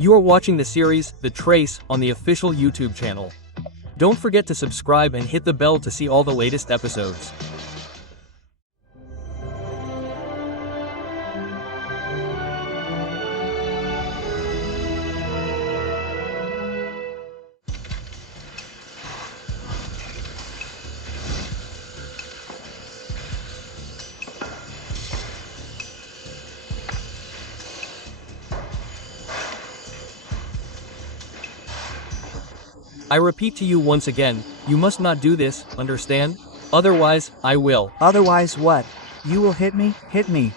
You are watching the series, The Trace, on the official YouTube channel. Don't forget to subscribe and hit the bell to see all the latest episodes. I repeat to you once again, you must not do this, understand? Otherwise, I will. Otherwise what? You will hit me? Hit me.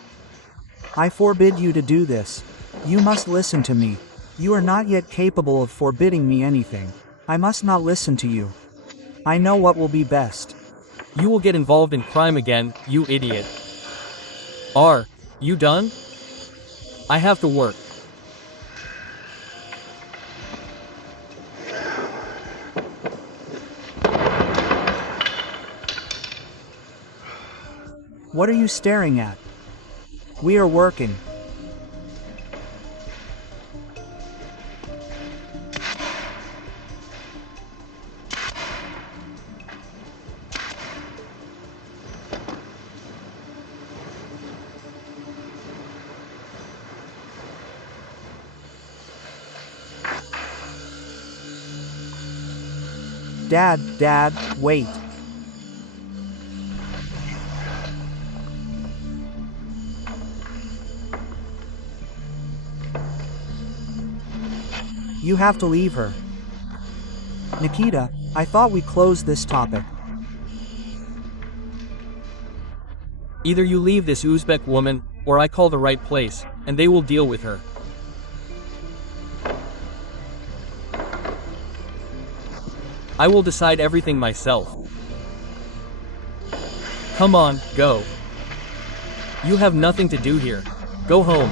I forbid you to do this. You must listen to me. You are not yet capable of forbidding me anything. I must not listen to you. I know what will be best. You will get involved in crime again, you idiot. Are you done? I have to work. What are you staring at? We are working. Dad, wait. You have to leave her. Nikita, I thought we closed this topic. Either you leave this Uzbek woman, or I call the right place, and they will deal with her. I will decide everything myself. Come on, go. You have nothing to do here. Go home.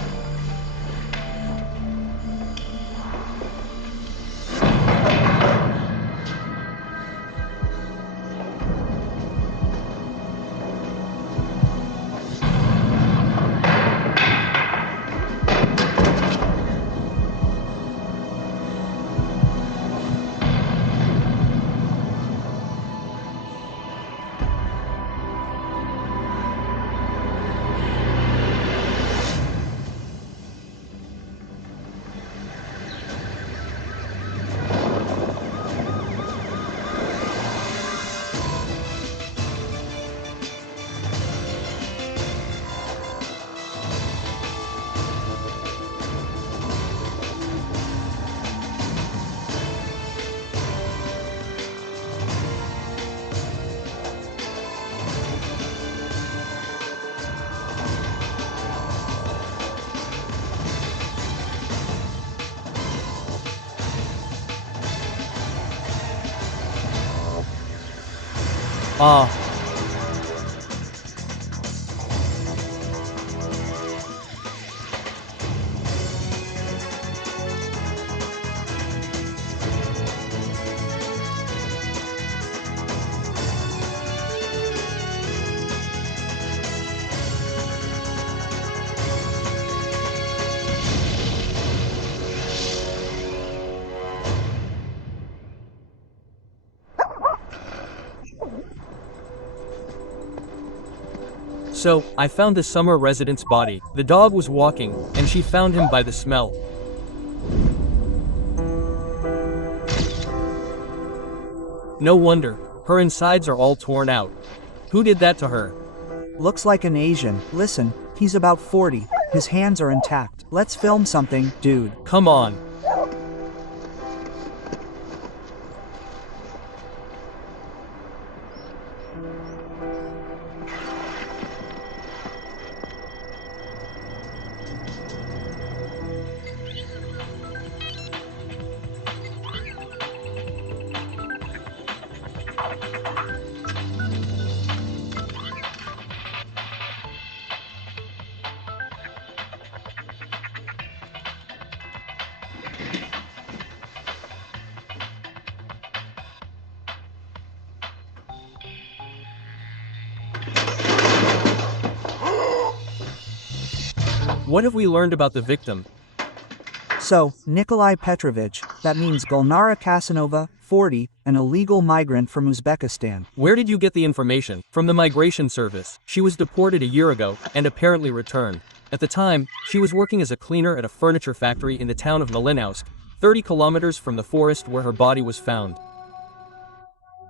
So, I found the summer resident's body. The dog was walking, and she found him by the smell. No wonder, her insides are all torn out. Who did that to her? Looks like an Asian. Listen, he's about 40. His hands are intact. Let's film something, dude. Come on. What have we learned about the victim? So, Nikolai Petrovich, that means Gulnara Kasanova, 40, an illegal migrant from Uzbekistan. Where did you get the information? From the migration service. She was deported a year ago, and apparently returned. At the time, she was working as a cleaner at a furniture factory in the town of Malinowsk, 30 kilometers from the forest where her body was found.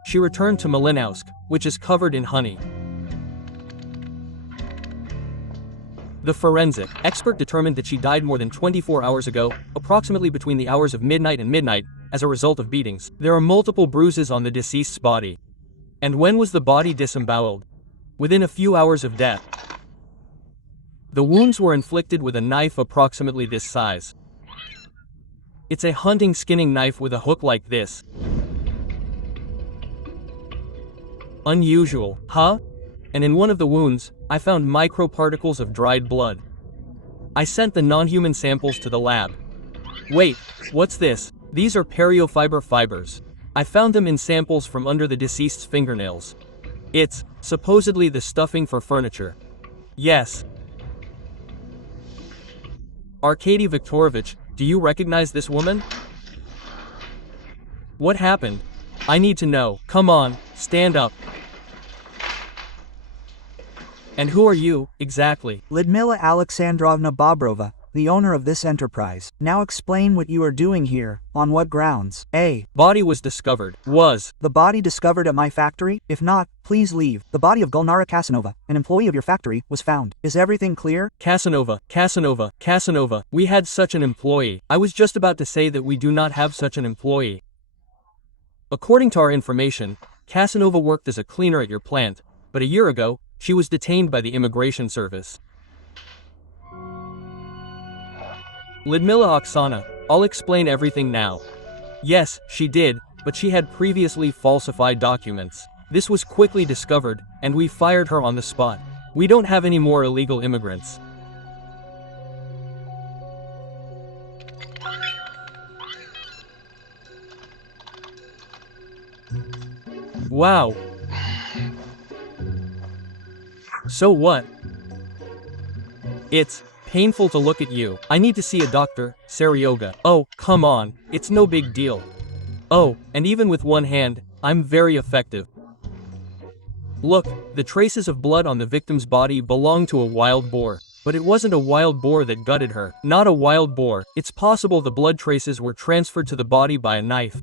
She returned to Malinowsk, which is covered in honey. The forensic expert determined that she died more than 24 hours ago, approximately between the hours of midnight and midnight, as a result of beatings. There are multiple bruises on the deceased's body. And when was the body disemboweled? Within a few hours of death. The wounds were inflicted with a knife approximately this size. It's a hunting skinning knife with a hook like this. Unusual, huh? And in one of the wounds, I found microparticles of dried blood. I sent the non-human samples to the lab. Wait, what's this? These are periofiber fibers. I found them in samples from under the deceased's fingernails. It's, supposedly, the stuffing for furniture. Yes. Arkady Viktorovich, do you recognize this woman? What happened? I need to know. Come on, stand up. And who are you, exactly? Lyudmila Alexandrovna Bobrova, the owner of this enterprise. Now explain what you are doing here, on what grounds. A. Body was discovered. Was. The body discovered at my factory? If not, please leave. The body of Gulnara Kasanova, an employee of your factory, was found. Is everything clear? Kasanova. We had such an employee. I was just about to say that we do not have such an employee. According to our information, Kasanova worked as a cleaner at your plant, but a year ago, she was detained by the immigration service. Lyudmila Oksana, I'll explain everything now. Yes, she did, but she had previously falsified documents. This was quickly discovered, and we fired her on the spot. We don't have any more illegal immigrants. Wow. So what? It's painful to look at you. I need to see a doctor, Seryoga. Oh, come on, it's no big deal. Oh, and even with one hand, I'm very effective. Look, the traces of blood on the victim's body belong to a wild boar. But it wasn't a wild boar that gutted her. Not a wild boar. It's possible the blood traces were transferred to the body by a knife.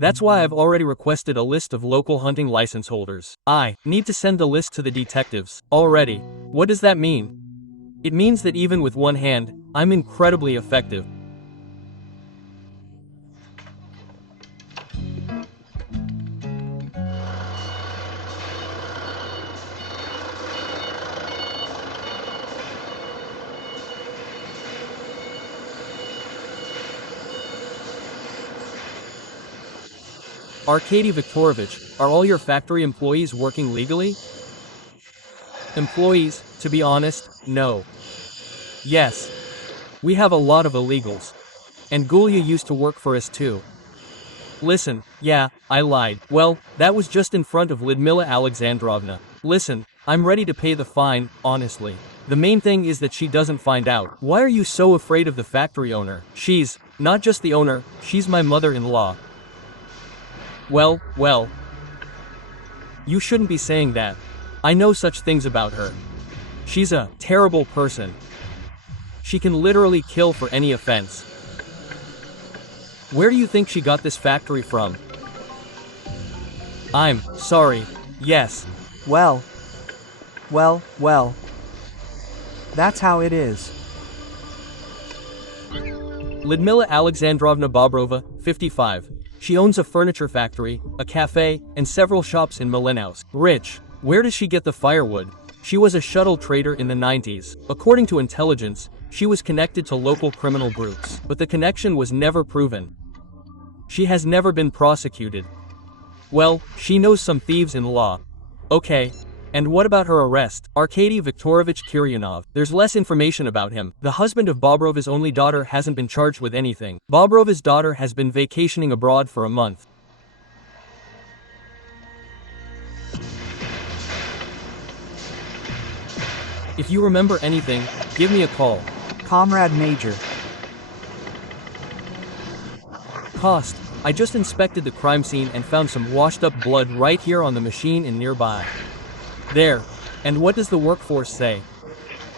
That's why I've already requested a list of local hunting license holders. I need to send the list to the detectives. Already. What does that mean? It means that even with one hand, I'm incredibly effective. Arkady Viktorovich, are all your factory employees working legally? Employees, to be honest, no. Yes. We have a lot of illegals. And Gulya used to work for us too. Listen, yeah, I lied. Well, that was just in front of Lyudmila Alexandrovna. Listen, I'm ready to pay the fine, honestly. The main thing is that she doesn't find out. Why are you so afraid of the factory owner? She's not just the owner, she's my mother-in-law. Well. You shouldn't be saying that. I know such things about her. She's a terrible person. She can literally kill for any offense. Where do you think she got this factory from? I'm sorry. Yes. Well. That's how it is. Lyudmila Alexandrovna Bobrova, 55. She owns a furniture factory, a cafe, and several shops in Malinowsk. Rich. Where does she get the firewood? She was a shuttle trader in the 90s. According to intelligence, she was connected to local criminal groups, but the connection was never proven. She has never been prosecuted. Well, she knows some thieves in law. Okay. And what about her arrest? Arkady Viktorovich Kiryanov. There's less information about him. The husband of Bobrova's only daughter hasn't been charged with anything. Bobrova's daughter has been vacationing abroad for a month. If you remember anything, give me a call. Comrade Major. Cost. I just inspected the crime scene and found some washed up blood right here on the machine and nearby. There. And what does the workforce say?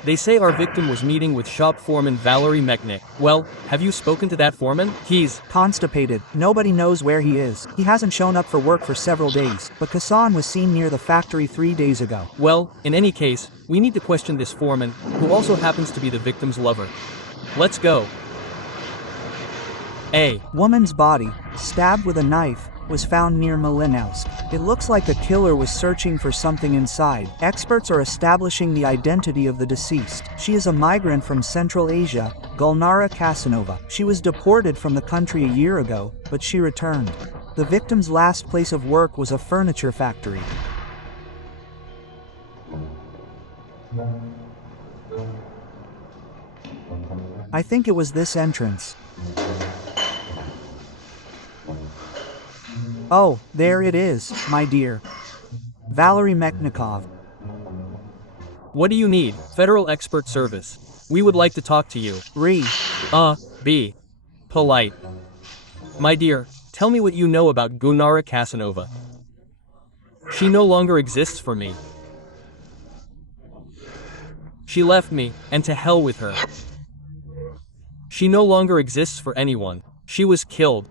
They say our victim was meeting with shop foreman Valerie Mechnik. Well, have you spoken to that foreman? He's constipated. Nobody knows where he is. He hasn't shown up for work for several days, but Kassan was seen near the factory 3 days ago. Well, in any case, we need to question this foreman, who also happens to be the victim's lover. Let's go. A woman's body, stabbed with a knife, was found near Malinowsk. It looks like the killer was searching for something inside. Experts are establishing the identity of the deceased. She is a migrant from Central Asia, Gulnara Kasanova. She was deported from the country a year ago, but she returned. The victim's last place of work was a furniture factory. I think it was this entrance. Oh, there it is, my dear. Valerie Mechnikov. What do you need? Federal Expert Service. We would like to talk to you. Be polite. My dear, tell me what you know about Gunara Kasanova. She no longer exists for me. She left me, and to hell with her. She no longer exists for anyone. She was killed.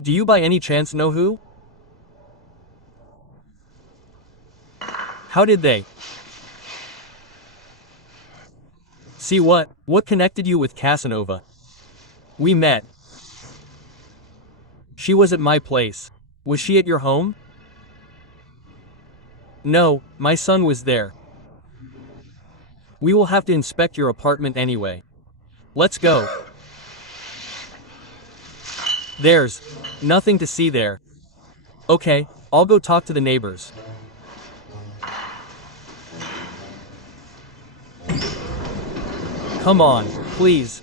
Do you by any chance know who? How did they? See what? What connected you with Kasanova? We met. She was at my place. Was she at your home? No, my son was there. We will have to inspect your apartment anyway. Let's go. There's nothing to see there. Okay, I'll go talk to the neighbors. Come on, please.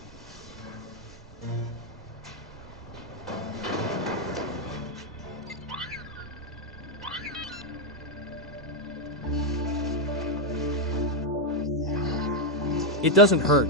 It doesn't hurt.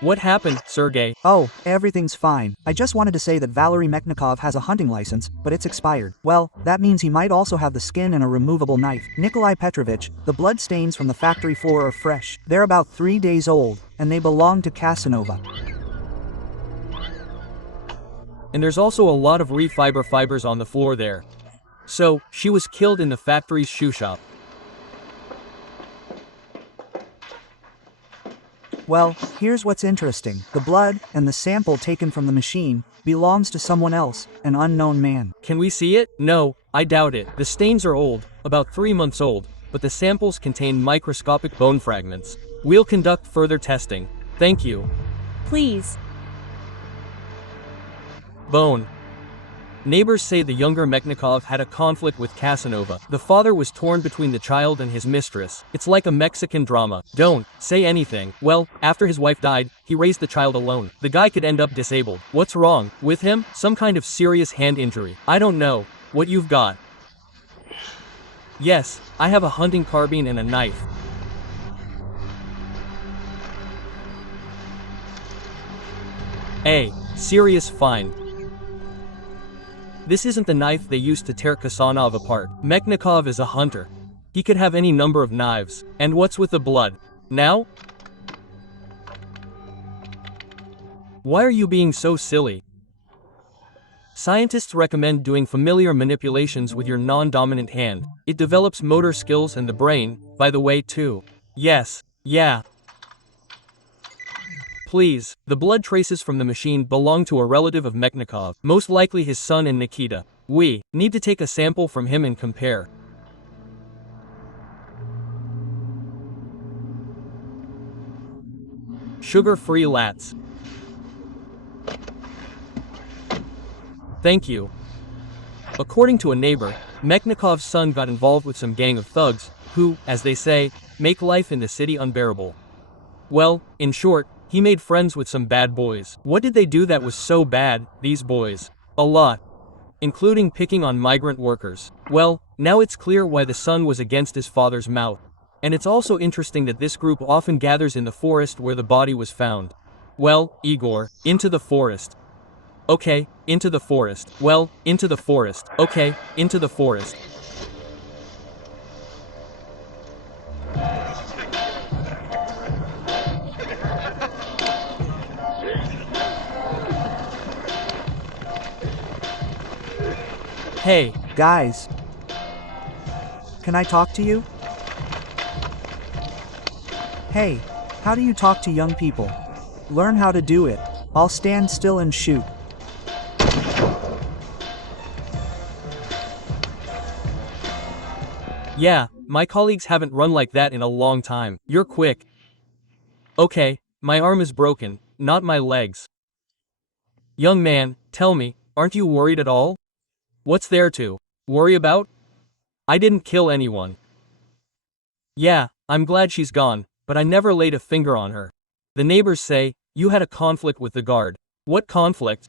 What happened, Sergey? Oh, everything's fine. I just wanted to say that Valerie Mechnikov has a hunting license, but it's expired. Well, that means he might also have the skin and a removable knife. Nikolai Petrovich, the blood stains from the factory floor are fresh. They're about 3 days old, and they belong to Kasanova. And there's also a lot of refiber fibers on the floor there. So, she was killed in the factory's shoe shop. Well, here's what's interesting. The blood, and the sample taken from the machine, belongs to someone else, an unknown man. Can we see it? No, I doubt it. The stains are old, about 3 months old, but the samples contain microscopic bone fragments. We'll conduct further testing. Thank you. Please. Bone. Neighbors say the younger Mechnikov had a conflict with Kasanova. The father was torn between the child and his mistress. It's like a Mexican drama. Don't say anything. Well, after his wife died, he raised the child alone. The guy could end up disabled. What's wrong with him? Some kind of serious hand injury. I don't know what you've got. Yes, I have a hunting carbine and a knife. A serious find. This isn't the knife they used to tear Kasanov apart. Mechnikov is a hunter. He could have any number of knives. And what's with the blood? Now? Why are you being so silly? Scientists recommend doing familiar manipulations with your non-dominant hand. It develops motor skills and the brain, by the way, too. Yes. Yeah. Please, the blood traces from the machine belong to a relative of Mechnikov, most likely his son and Nikita. We need to take a sample from him and compare. Sugar-free lats. Thank you. According to a neighbor, Mechnikov's son got involved with some gang of thugs, who, as they say, make life in the city unbearable. Well, in short, he made friends with some bad boys. What did they do that was so bad, these boys? A lot. Including picking on migrant workers. Well, now it's clear why the son was against his father's mouth. And it's also interesting that this group often gathers in the forest where the body was found. Well, Igor, into the forest. Okay, into the forest. Well, into the forest. Okay, into the forest. Hey, Guys. Can I talk to you? Hey, how do you talk to young people? Learn how to do it. I'll stand still and shoot. yeah, my colleagues haven't run like that in a long time. You're quick. Okay, my arm is broken, not my legs. Young man, tell me, aren't you worried at all? What's there to worry about? I didn't kill anyone. Yeah, I'm glad she's gone, but I never laid a finger on her. The neighbors say, you had a conflict with the guard. What conflict?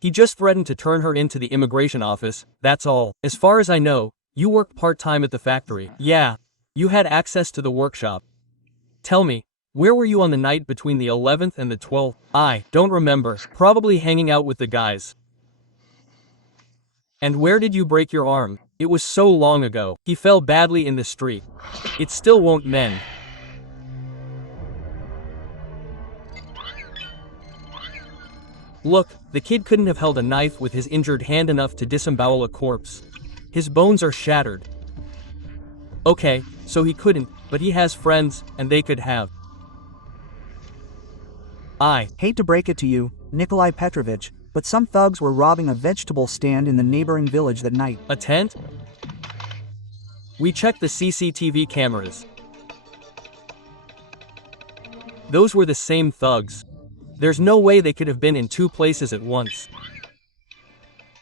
He just threatened to turn her into the immigration office, that's all. As far as I know, you worked part-time at the factory. Yeah, you had access to the workshop. Tell me, where were you on the night between the 11th and the 12th? I don't remember, probably hanging out with the guys. And where did you break your arm? It was so long ago. He fell badly in the street. It still won't mend. Look, the kid couldn't have held a knife with his injured hand enough to disembowel a corpse. His bones are shattered. Okay, so he couldn't, but he has friends, and they could have. I Hate to break it to you, Nikolai Petrovich, but some thugs were robbing a vegetable stand in the neighboring village that night. A tent? We checked the CCTV cameras. Those were the same thugs. There's no way they could have been in two places at once.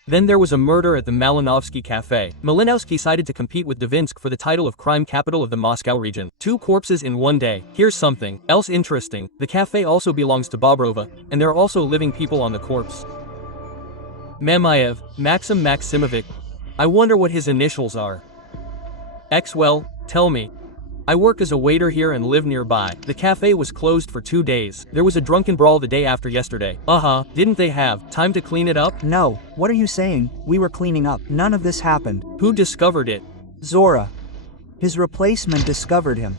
Then there was a murder at the Malinovsky cafe. Malinowski decided to compete with Dvinsk for the title of crime capital of the Moscow region. 2 corpses in one day. Here's something else interesting. The cafe also belongs to Bobrova, and there are also living people on the corpse. Mamayev, Maxim Maximovic. I wonder what his initials are. Well, tell me. I work as a waiter here and live nearby. The cafe was closed for 2 days. There was a drunken brawl the day after yesterday. Didn't they have time to clean it up? No, what are you saying? We were cleaning up. None of this happened. Who discovered it? Zora. His replacement discovered him.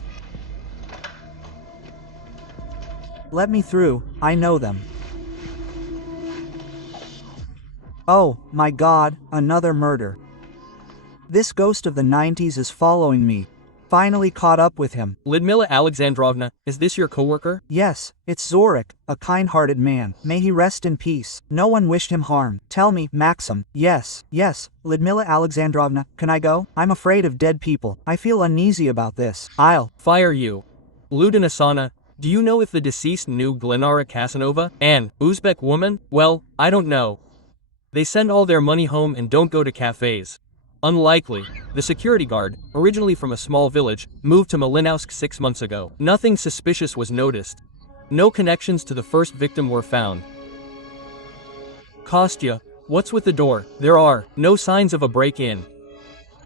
Let me through, I know them. Oh, my God, another murder. This ghost of the 90s is following me. Finally caught up with him. Lyudmila Alexandrovna, is this your coworker? Yes, it's Zorik, a kind-hearted man. May he rest in peace. No one wished him harm. Tell me, Maxim. Yes, Lyudmila Alexandrovna, can I go? I'm afraid of dead people. I feel uneasy about this. I'll fire you. Ludinasana, do you know if the deceased knew Glenara Casanova? An Uzbek woman? Well, I don't know. They send all their money home and don't go to cafes. Unlikely. The security guard, originally from a small village, moved to Malinowsk 6 months ago. Nothing suspicious was noticed. No connections to the first victim were found. Kostya, what's with the door? There are no signs of a break-in.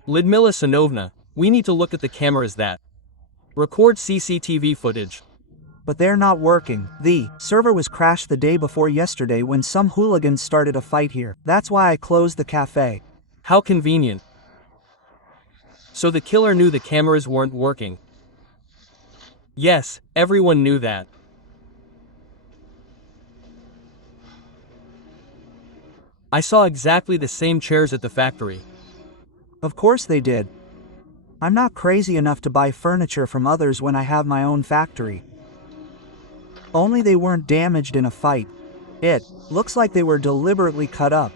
Lyudmila Sinovna, we need to look at the cameras that record CCTV footage. But they're not working. The server was crashed the day before yesterday when some hooligans started a fight here. That's why I closed the cafe. How convenient. So the killer knew the cameras weren't working. Yes, everyone knew that. I saw exactly the same chairs at the factory. Of course they did. I'm not crazy enough to buy furniture from others when I have my own factory. Only they weren't damaged in a fight. It looks like they were deliberately cut up.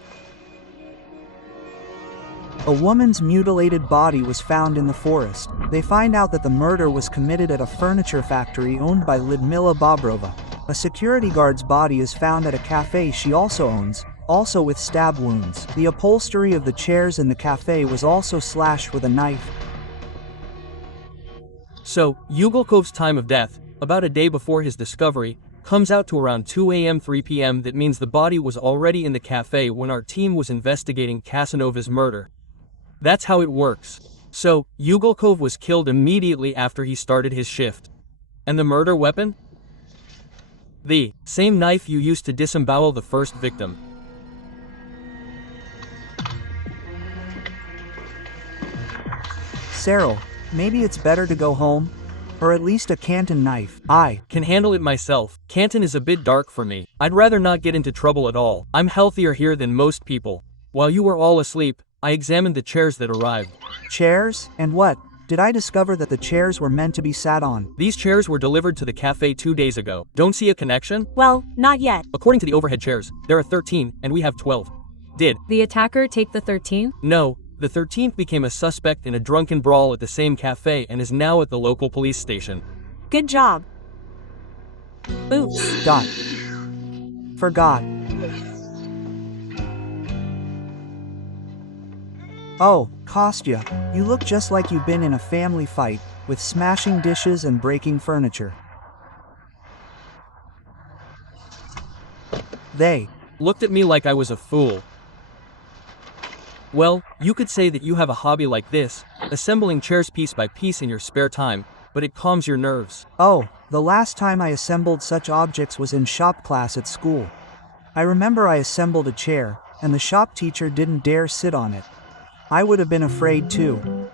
A woman's mutilated body was found in the forest. They find out that the murder was committed at a furniture factory owned by Lyudmila Bobrova. A security guard's body is found at a cafe she also owns, also with stab wounds. The upholstery of the chairs in the cafe was also slashed with a knife. So, Ugelkov's time of death, about a day before his discovery, comes out to around 2 a.m. 3 p.m. That means the body was already in the cafe when our team was investigating Casanova's murder. That's how it works. So, Yugolkov was killed immediately after he started his shift. And the murder weapon? The same knife you used to disembowel the first victim. Cyril, maybe it's better to go home? Or at least a Canton knife. I can handle it myself. Canton is a bit dark for me. I'd rather not get into trouble at all. I'm healthier here than most people. While you were all asleep, I examined the chairs that arrived. Chairs? And what? Did I discover that the chairs were meant to be sat on? These chairs were delivered to the cafe 2 days ago. Don't see a connection? Well, not yet. According to the overhead chairs, there are 13, and we have 12. Did the attacker take the 13th? No. The 13th became a suspect in a drunken brawl at the same cafe and is now at the local police station. Good job. Oops. Forgot. Oh, Kostya, you look just like you've been in a family fight, with smashing dishes and breaking furniture. They looked at me like I was a fool. Well, you could say that you have a hobby like this, assembling chairs piece by piece in your spare time, but it calms your nerves. Oh, the last time I assembled such objects was in shop class at school. I remember I assembled a chair, and the shop teacher didn't dare sit on it. I would have been afraid too.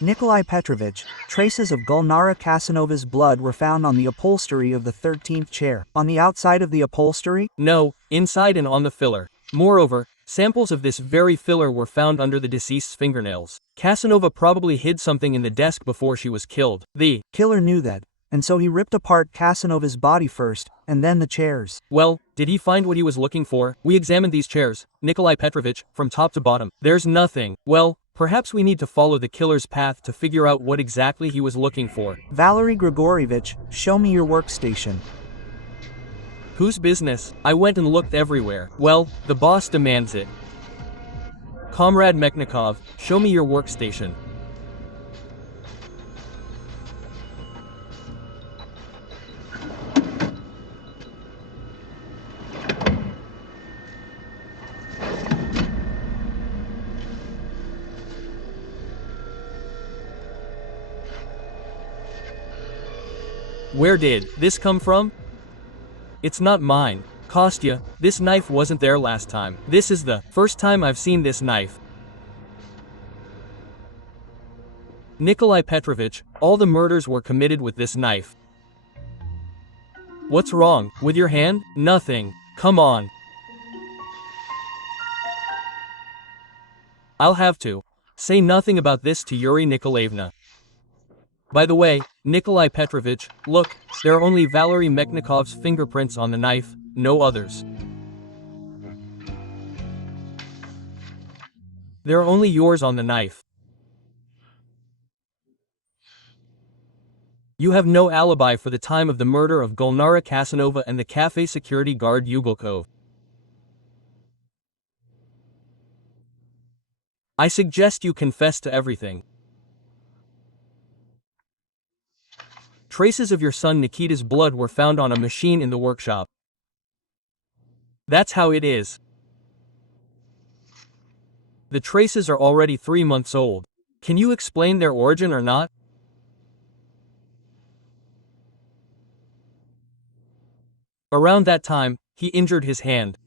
Nikolai Petrovich, traces of Gulnara Kasanova's blood were found on the upholstery of the 13th chair. On the outside of the upholstery? No, inside and on the filler. Moreover, samples of this very filler were found under the deceased's fingernails. Kasanova probably hid something in the desk before she was killed. The killer knew that, and so he ripped apart Kasanova's body first, and then the chairs. Well, did he find what he was looking for? We examined these chairs, Nikolai Petrovich, from top to bottom. There's nothing. Well, perhaps we need to follow the killer's path to figure out what exactly he was looking for. Valery Grigorievich, show me your workstation. Whose business? I went and looked everywhere. Well, the boss demands it. Comrade Mechnikov, show me your workstation. Where did this come from? It's not mine. Kostya, this knife wasn't there last time. This is the first time I've seen this knife. Nikolai Petrovich, all the murders were committed with this knife. What's wrong with your hand? Nothing. Come on. I'll have to say nothing about this to Yuri Nikolaevna. By the way, Nikolai Petrovich, look, there are only Valery Mechnikov's fingerprints on the knife, no others. There are only yours on the knife. You have no alibi for the time of the murder of Gulnara Kasanova and the cafe security guard Yugolkov. I suggest you confess to everything. Traces of your son Nikita's blood were found on a machine in the workshop. That's how it is. The traces are already 3 months old. Can you explain their origin or not? Around that time, he injured his hand.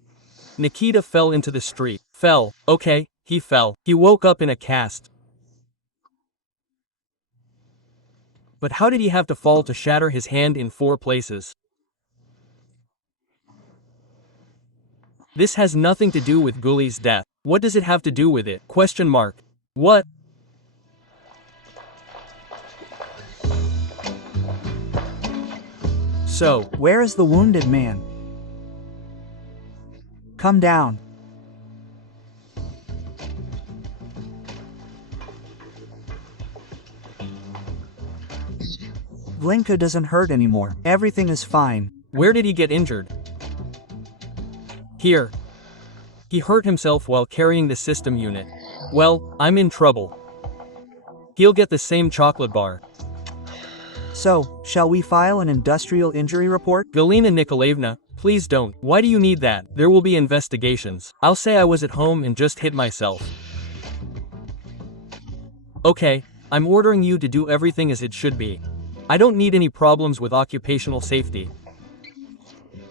Nikita fell into the street. Fell, okay, he fell. He woke up in a cast. But how did he have to fall to shatter his hand in 4 places? This has nothing to do with Guli's death. What does it have to do with it? Question mark. What? So, Where is the wounded man? Come down. Vlinka doesn't hurt anymore. Everything is fine. where did he get injured? Here. He hurt himself while carrying the system unit. Well, I'm in trouble. He'll get the same chocolate bar. So, shall we file an industrial injury report? Galina Nikolaevna, please don't. Why do you need that? There will be investigations. I'll say I was at home and just hit myself. Okay, I'm ordering you to do everything as it should be. I don't need any problems with occupational safety.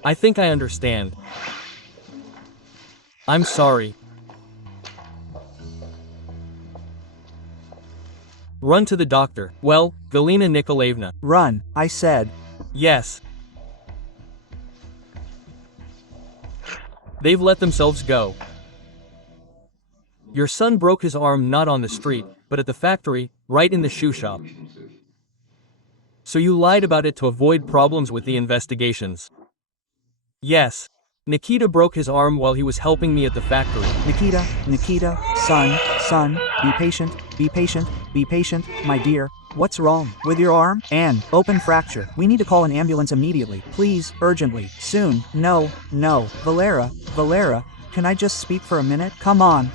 I think I understand. I'm sorry. Run to the doctor. Well, Galina Nikolaevna. Run, I said. Yes. They've let themselves go. Your son broke his arm not on the street, but at the factory, right in the shoe shop. So you lied about it to avoid problems with the investigations. Yes. Nikita broke his arm while he was helping me at the factory. Nikita, son, be patient, my dear. What's wrong? With your arm? An open fracture. We need to call an ambulance immediately. Please, urgently, soon. No. Valera, can I just speak for a minute? Come on.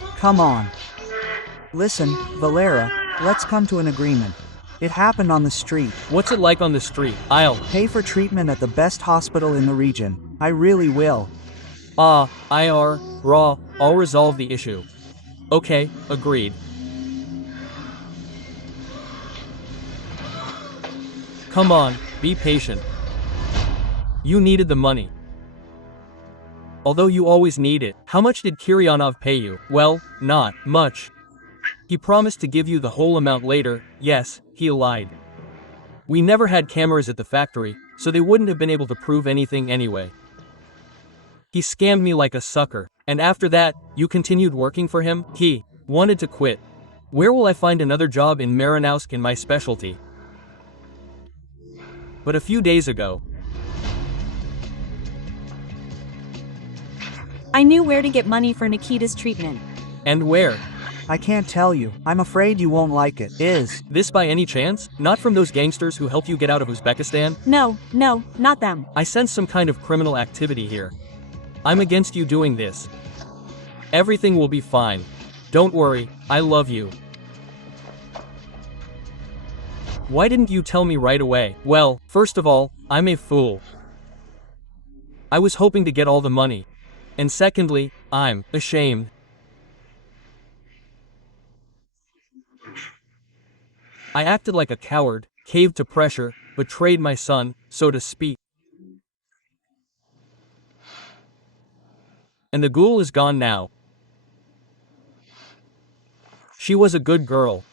Listen, Valera, let's come to an agreement. It happened on the street. What's it like on the street? I'll Pay for treatment at the best hospital in the region. I really will. I'll resolve the issue. Okay, agreed. Come on, be patient. You needed the money. Although you always need it. How much did Kiryanov pay you? Well, not much. He promised to give you the whole amount later. Yes, he lied. We never had cameras at the factory, so they wouldn't have been able to prove anything anyway. He scammed me like a sucker. And after that, you continued working for him? He wanted to quit. Where will I find another job in Marinowsk in my specialty? But a few days ago, I knew where to get money for Nikita's treatment. and where? I can't tell you. I'm afraid you won't like it. Is This by any chance? Not from those gangsters who helped you get out of Uzbekistan? No, not them. I sense some kind of criminal activity here. I'm against you doing this. Everything will be fine. Don't worry, I love you. Why didn't you tell me right away? Well, first of all, I'm a fool. I was hoping to get all the money. And secondly, I'm ashamed. I acted like a coward, caved to pressure, betrayed my son, so to speak. And the ghoul is gone now. She was a good girl.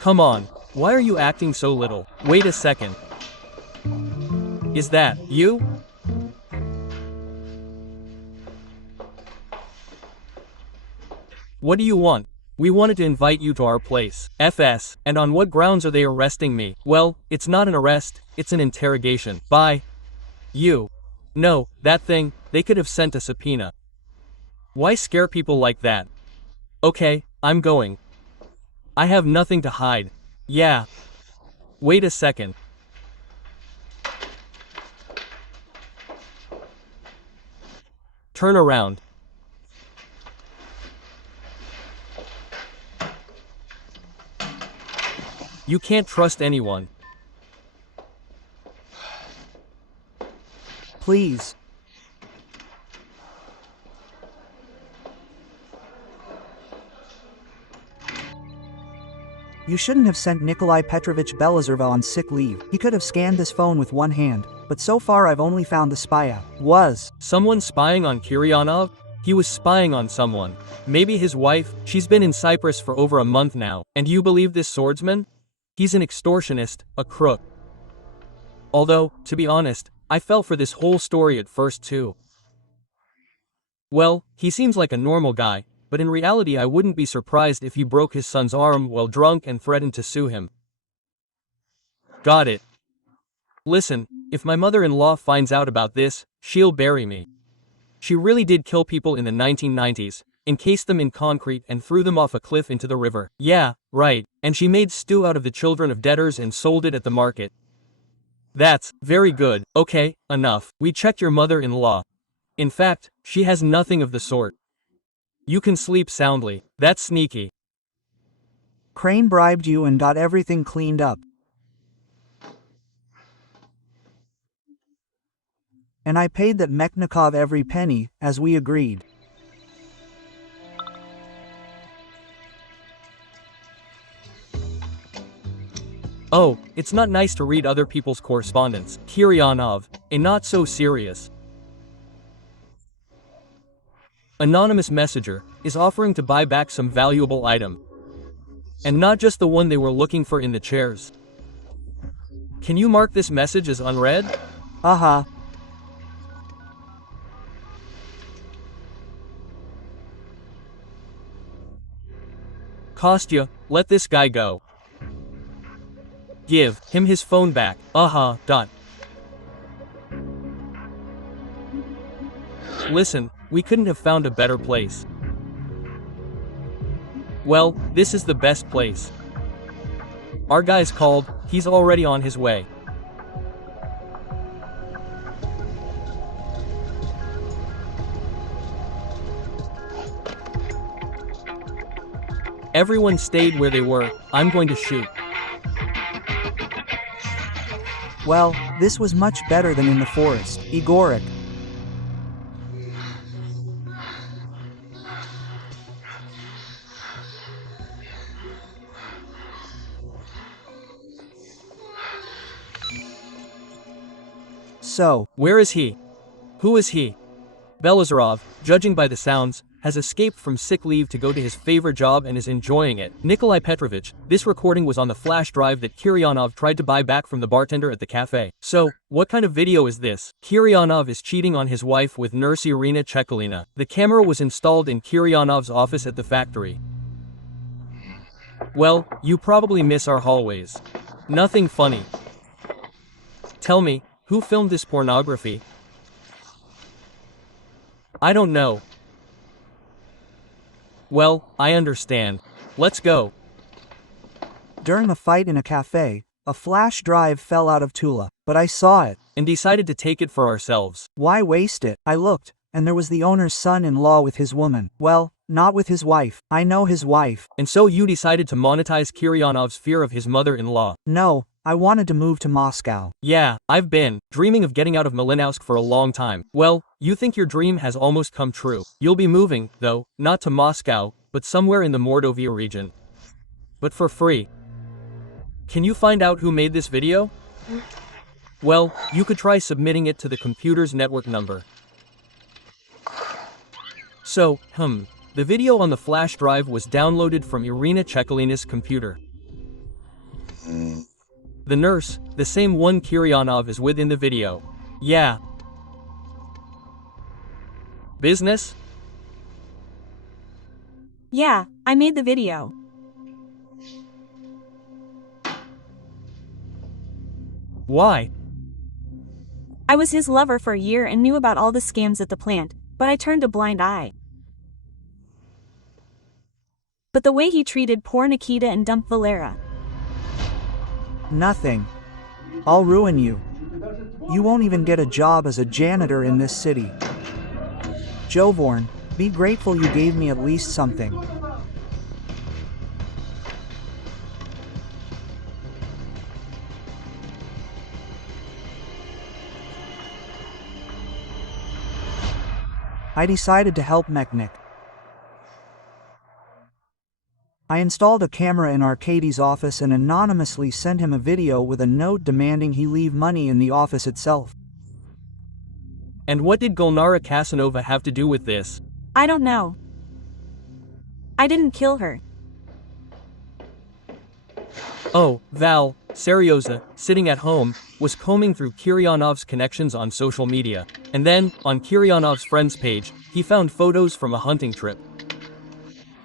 Come on, why are you acting so little? Wait a second. Is that you? What do you want? We wanted to invite you to our place. FS. And on what grounds are they arresting me? Well, it's not an arrest, it's an interrogation. By you. No, that thing, they could have sent a subpoena. Why scare people like that? Okay, I'm going. I have nothing to hide. Yeah. Wait a second. Turn around. You can't trust anyone. Please. You shouldn't have sent Nikolai Petrovich Belozerva on sick leave. He could have scanned this phone with one hand, but so far I've only found the spy app. Was Someone spying on Kiryanov? He was spying on someone. Maybe his wife. She's been in Cyprus for over a month now. And you believe this swordsman? He's an extortionist, a crook. Although, to be honest, I fell for this whole story at first too. Well, he seems like a normal guy, but in reality I wouldn't be surprised if he broke his son's arm while drunk and threatened to sue him. Got it. Listen, if my mother-in-law finds out about this, she'll bury me. She really did kill people in the 1990s, encased them in concrete and threw them off a cliff into the river. Yeah, right, and she made stew out of the children of debtors and sold it at the market. That's very good. Okay, enough. We checked your mother-in-law. In fact, she has nothing of the sort. You can sleep soundly. That's sneaky. Crane bribed you and got everything cleaned up. And I paid that Mechnikov every penny, as we agreed. Oh, it's not nice to read other people's correspondence. Kiryanov, a not so serious anonymous messenger, is offering to buy back some valuable item. And not just the one they were looking for in the chairs. Can you mark this message as unread? Uh-huh. Kostya, let this guy go. Give him his phone back. Listen, we couldn't have found a better place. Well, this is the best place. Our guy's called, he's already on his way. Everyone stayed where they were. I'm going to shoot. Well, this was much better than in the forest, Igorek. So, where is he? Who is he? Belozerov, judging by the sounds, has escaped from sick leave to go to his favorite job and is enjoying it. Nikolai Petrovich, this recording was on the flash drive that Kiryanov tried to buy back from the bartender at the cafe. So, what kind of video is this? Kiryanov is cheating on his wife with nurse Irina Chekolina. The camera was installed in Kiryanov's office at the factory. Well, you probably miss our hallways. Nothing funny. Tell me, who filmed this pornography? I don't know. Well, I understand. Let's go. During a fight in a cafe, a flash drive fell out of Tula, but I saw it. And decided to take it for ourselves. Why waste it? I looked, and there was the owner's son-in-law with his woman. Well, not with his wife. I know his wife. And so you decided to monetize Kiryanov's fear of his mother-in-law. No, I wanted to move to Moscow. Yeah, I've been dreaming of getting out of Malinowsk for a long time. Well, you think your dream has almost come true. You'll be moving, though, not to Moscow, but somewhere in the Mordovia region. But for free. Can you find out who made this video? Well, you could try submitting it to the computer's network number. So, the video on the flash drive was downloaded from Irina Chekolina's computer. The nurse, the same one Kiryanov is with in the video. Yeah. Business? Yeah, I made the video. Why? I was his lover for a year and knew about all the scams at the plant, but I turned a blind eye. But the way he treated poor Nikita and dumped Valera. Nothing. I'll ruin you. You won't even get a job as a janitor in this city. Jovorn, be grateful you gave me at least something. I decided to help Mechnik. I installed a camera in Arcady's office and anonymously sent him a video with a note demanding he leave money in the office itself. And what did Gulnara Casanova have to do with this? I don't know. I didn't kill her. Oh, Val, Serioza, sitting at home, was combing through Kiryanov's connections on social media, and then, on Kiryanov's friends page, he found photos from a hunting trip.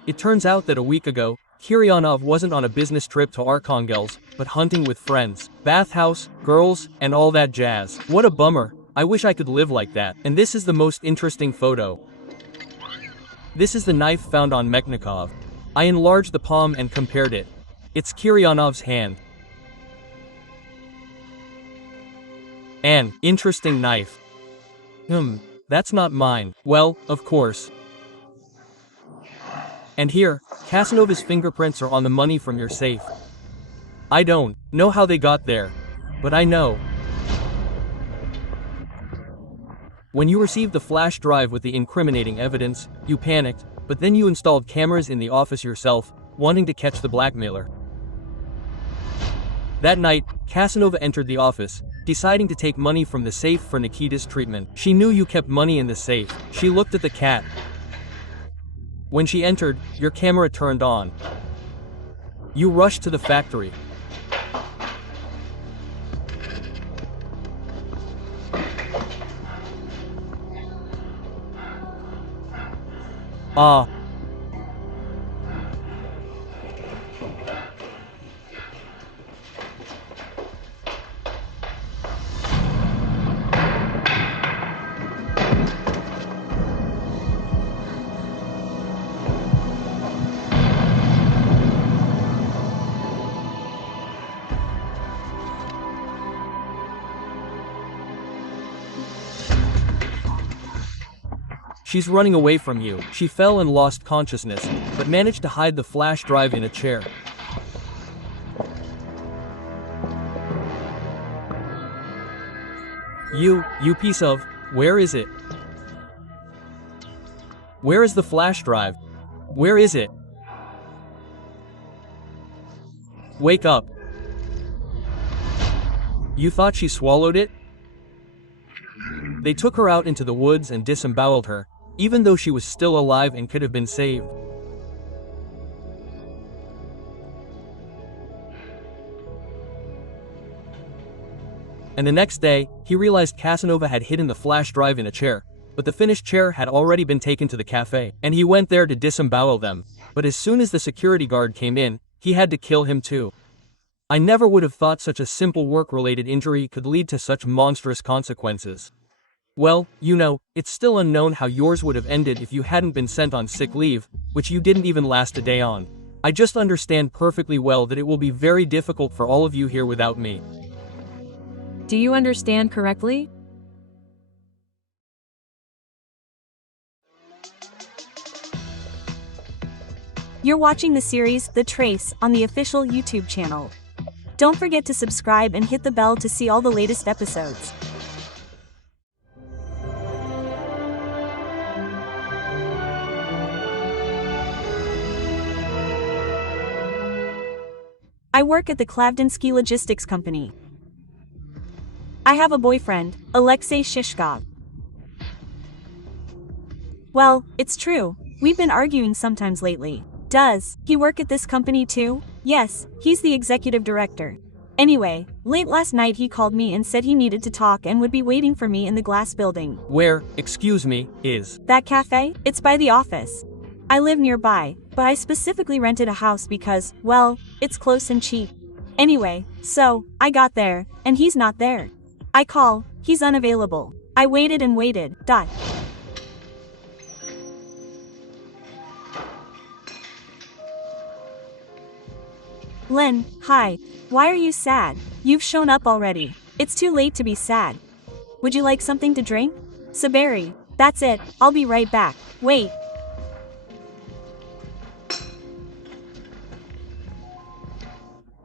It turns out that a week ago, Kiryanov wasn't on a business trip to Arkhangelsk, but hunting with friends, bathhouse, girls, and all that jazz. What a bummer, I wish I could live like that. And this is the most interesting photo. This is the knife found on Mechnikov. I enlarged the palm and compared it. It's Kiryanov's hand. An interesting knife. That's not mine. Well, of course. And here, Casanova's fingerprints are on the money from your safe. I don't know how they got there, but I know. When you received the flash drive with the incriminating evidence, you panicked, but then you installed cameras in the office yourself, wanting to catch the blackmailer. That night, Casanova entered the office, deciding to take money from the safe for Nikita's treatment. She knew you kept money in the safe. She looked at the cat. When she entered, your camera turned on. You rushed to the factory. Ah. She's running away from you. She fell and lost consciousness, but managed to hide the flash drive in a chair. You piece of, where is it? Where is the flash drive? Where is it? Wake up. You thought she swallowed it? They took her out into the woods and disemboweled her, even though she was still alive and could have been saved. And the next day, he realized Casanova had hidden the flash drive in a chair, but the finished chair had already been taken to the cafe, and he went there to disembowel them. But as soon as the security guard came in, he had to kill him too. I never would have thought such a simple work-related injury could lead to such monstrous consequences. Well, you know, it's still unknown how yours would have ended if you hadn't been sent on sick leave, which you didn't even last a day on. I just understand perfectly well that it will be very difficult for all of you here without me. Do you understand correctly? You're watching the series The Trace on the official YouTube channel. Don't forget to subscribe and hit the bell to see all the latest episodes. I work at the Klavdinsky Logistics Company. I have a boyfriend, Alexei Shishkov. Well, it's true, we've been arguing sometimes lately. Does he work at this company too? Yes, he's the executive director. Anyway, late last night he called me and said he needed to talk and would be waiting for me in the glass building. Where, excuse me, is that cafe? It's by the office. I live nearby, but I specifically rented a house because, well, it's close and cheap. Anyway, so, I got there, and he's not there. I call, he's unavailable. I waited and waited, Len, hi. Why are you sad? You've shown up already. It's too late to be sad. Would you like something to drink? Saberi. That's it, I'll be right back. Wait.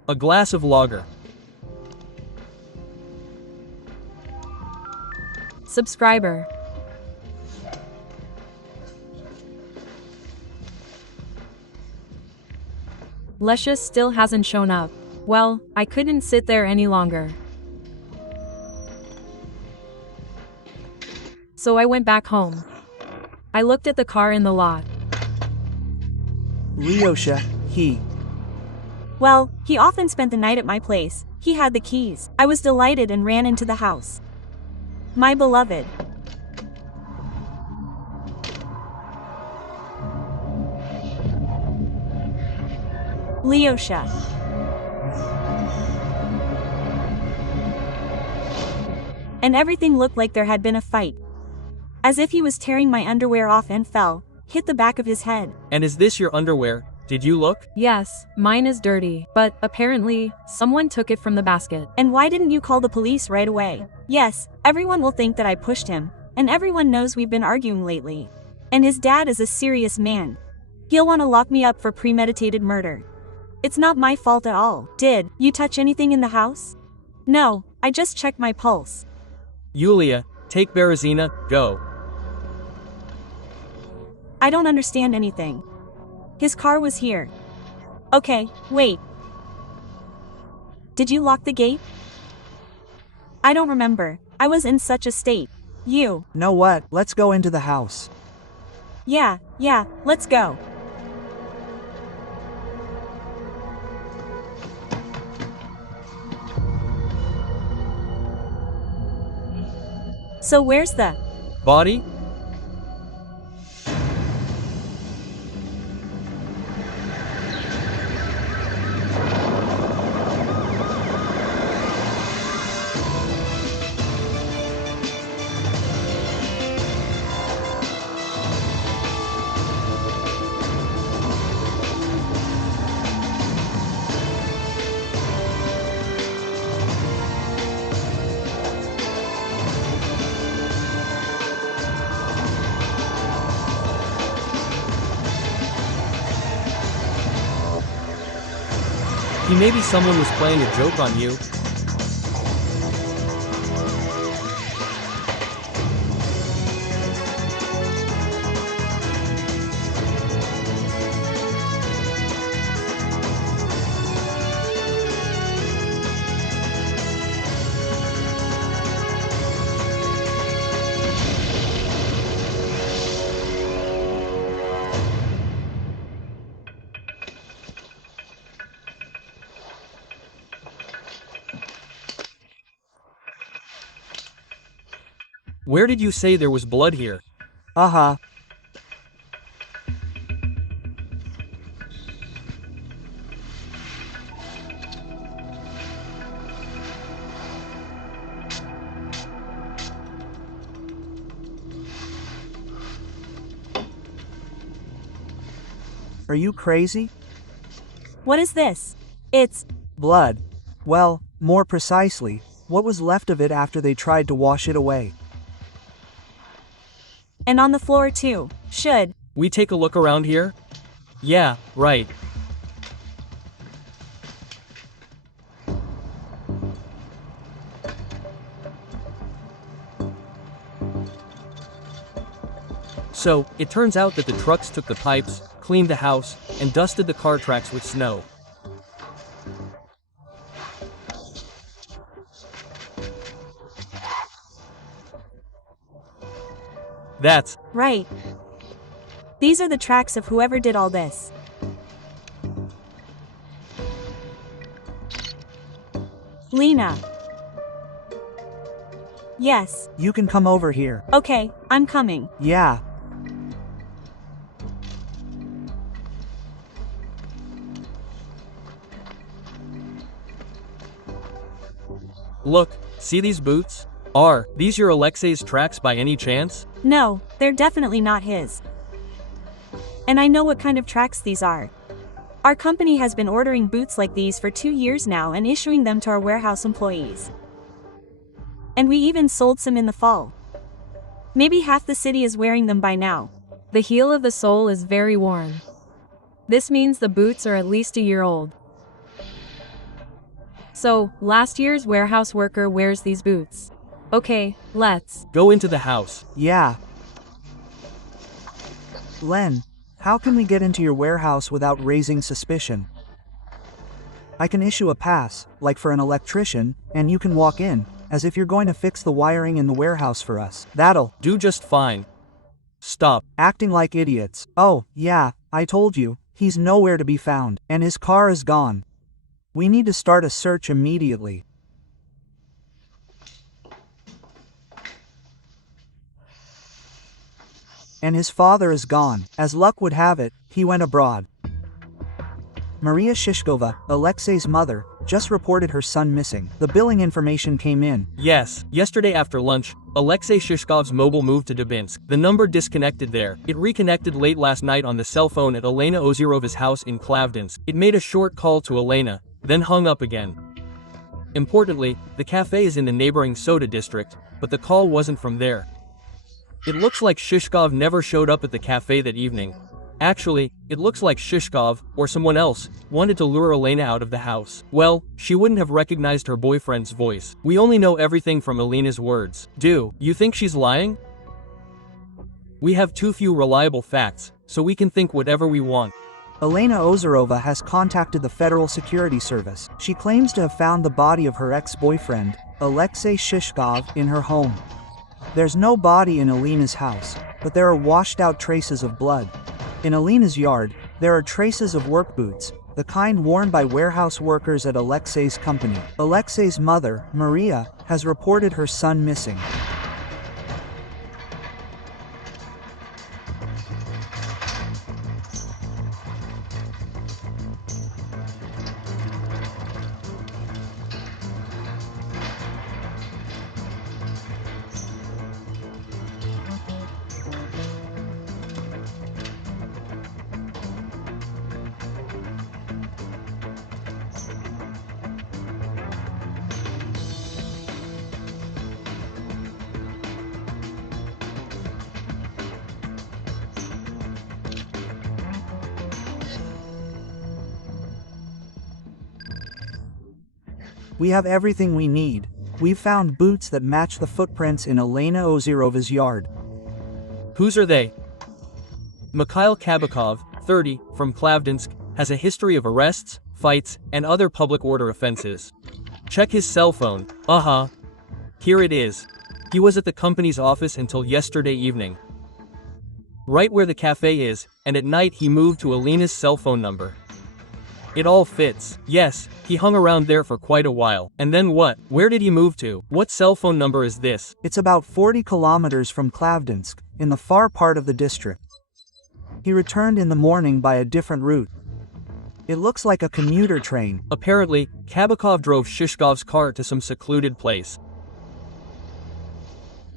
a glass of lager. Subscriber. Lesha still hasn't shown up. Well, I couldn't sit there any longer. So I went back home. I looked at the car in the lot. Leosha, he. Well, he often spent the night at my place. He had the keys. I was delighted and ran into the house. My beloved. Leosha. And everything looked like there had been a fight. As if he was tearing my underwear off and fell, hit the back of his head. And is this your underwear? Did you look? Yes, mine is dirty, but apparently, someone took it from the basket. And why didn't you call the police right away? Yes, everyone will think that I pushed him, and everyone knows we've been arguing lately. And his dad is a serious man. He'll want to lock me up for premeditated murder. It's not my fault at all. Did you touch anything in the house? No, I just checked my pulse. Yulia, take Berezina, go. I don't understand anything. His car was here. Okay, wait. Did you lock the gate? I don't remember. I was in such a state. You. Know what? Let's go into the house. Yeah, let's go. So where's the Body? Maybe someone was playing a joke on you. Where did you say there was blood here? Uh-huh. Are you crazy? What is this? It's blood. Well, more precisely, what was left of it after they tried to wash it away. And on the floor too. Should we take a look around here? Yeah, right. So, it turns out that the trucks took the pipes, cleaned the house, and dusted the car tracks with snow. That's right. These are the tracks of whoever did all this. Lena. Yes. You can come over here. Okay, I'm coming. Yeah. Look, see these boots? Are these your Alexei's tracks by any chance? No, they're definitely not his. And I know what kind of tracks these are. Our company has been ordering boots like these for 2 years now and issuing them to our warehouse employees. And we even sold some in the fall. Maybe half the city is wearing them by now. The heel of the sole is very worn. This means the boots are at least a year old. So, last year's warehouse worker wears these boots. Okay, let's go into the house. Yeah. Len, how can we get into your warehouse without raising suspicion? I can issue a pass, like for an electrician, and you can walk in, as if you're going to fix the wiring in the warehouse for us. That'll Do just fine. Stop. acting like idiots. Oh, yeah, I told you, he's nowhere to be found, and his car is gone. We need to start a search immediately. And his father is gone. As luck would have it, he went abroad. Maria Shishkova, Alexei's mother, just reported her son missing. The billing information came in. Yes, yesterday after lunch, Alexei Shishkov's mobile moved to Dubinsk. The number disconnected there. It reconnected late last night on the cell phone at Elena Ozirova's house in Klavdinsk. It made a short call to Elena, then hung up again. Importantly, the cafe is in the neighboring Soda district, but the call wasn't from there. It looks like Shishkov never showed up at the cafe that evening. Actually, it looks like Shishkov, or someone else, wanted to lure Elena out of the house. Well, she wouldn't have recognized her boyfriend's voice. We only know everything from Elena's words. Do you think she's lying? We have too few reliable facts, so we can think whatever we want. Elena Ozerova has contacted the Federal Security Service. She claims to have found the body of her ex-boyfriend, Alexei Shishkov, in her home. There's no body in Elena's house, but there are washed-out traces of blood. In Elena's yard, there are traces of work boots, the kind worn by warehouse workers at Alexei's company. Alexei's mother, Maria, has reported her son missing. We have everything we need. We've found boots that match the footprints in Elena Ozirova's yard. Whose are they? Mikhail Kabakov, 30, from Klavdinsk, has a history of arrests, fights, and other public order offenses. Check his cell phone. Here it is. He was at the company's office until yesterday evening. Right where the cafe is, and at night he moved to Elena's cell phone number. It all fits. Yes, he hung around there for quite a while. And then what? Where did he move to? What cell phone number is this? It's about 40 kilometers from Klavdinsk, in the far part of the district. He returned in the morning by a different route. It looks like a commuter train. Apparently, Kabakov drove Shishkov's car to some secluded place.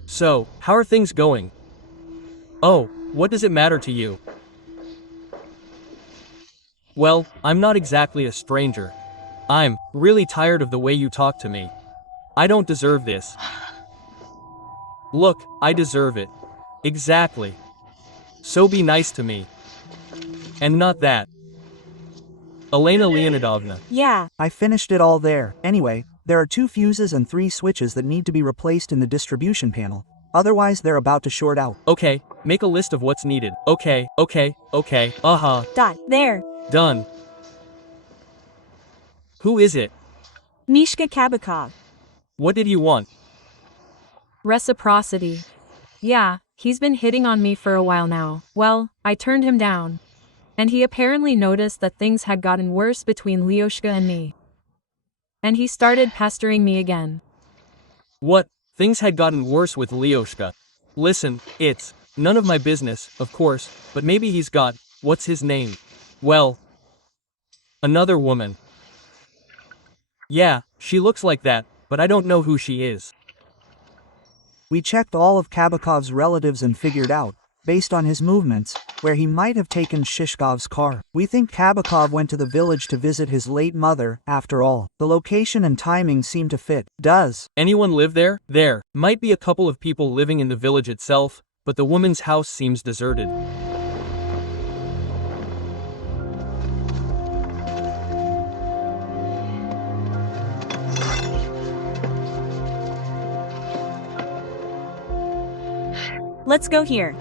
So, how are things going? Oh, what does it matter to you? Well, I'm not exactly a stranger. I'm really tired of the way you talk to me. I don't deserve this. Look, I deserve it. Exactly. So be nice to me. And not that. Elena Leonidovna. Yeah. I finished it all there. Anyway, there are 2 fuses and 3 switches that need to be replaced in the distribution panel. Otherwise they're about to short out. Okay, make a list of what's needed. Okay. There. Done. Who is it? Mishka Kabakov. What did you want? Reciprocity. Yeah, he's been hitting on me for a while now. Well, I turned him down. And he apparently noticed that things had gotten worse between Lyoshka and me. And he started pestering me again. What? Things had gotten worse with Lyoshka. Listen, it's none of my business, of course, but maybe he's got, what's his name? Well, another woman. Yeah, she looks like that, but I don't know who she is. We checked all of Kabakov's relatives and figured out, based on his movements, where he might have taken Shishkov's car. We think Kabakov went to the village to visit his late mother, after all. The location and timing seem to fit. Does anyone live there? There might be a couple of people living in the village itself, but the woman's house seems deserted. Let's go here.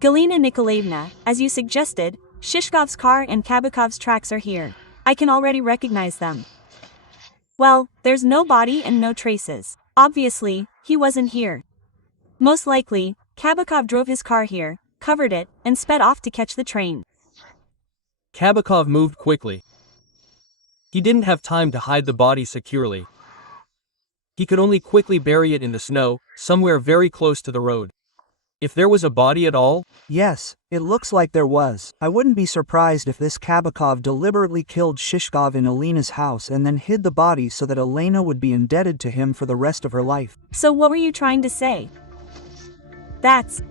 Galina Nikolaevna, as you suggested, Shishkov's car and Kabakov's tracks are here. I can already recognize them. Well, there's no body and no traces. Obviously, he wasn't here. Most likely, Kabakov drove his car here, covered it, and sped off to catch the train. Kabakov moved quickly. He didn't have time to hide the body securely. He could only quickly bury it in the snow, somewhere very close to the road. If there was a body at all? Yes, it looks like there was. I wouldn't be surprised if this Kabakov deliberately killed Shishkov in Elena's house and then hid the body so that Elena would be indebted to him for the rest of her life. So what were you trying to say? That's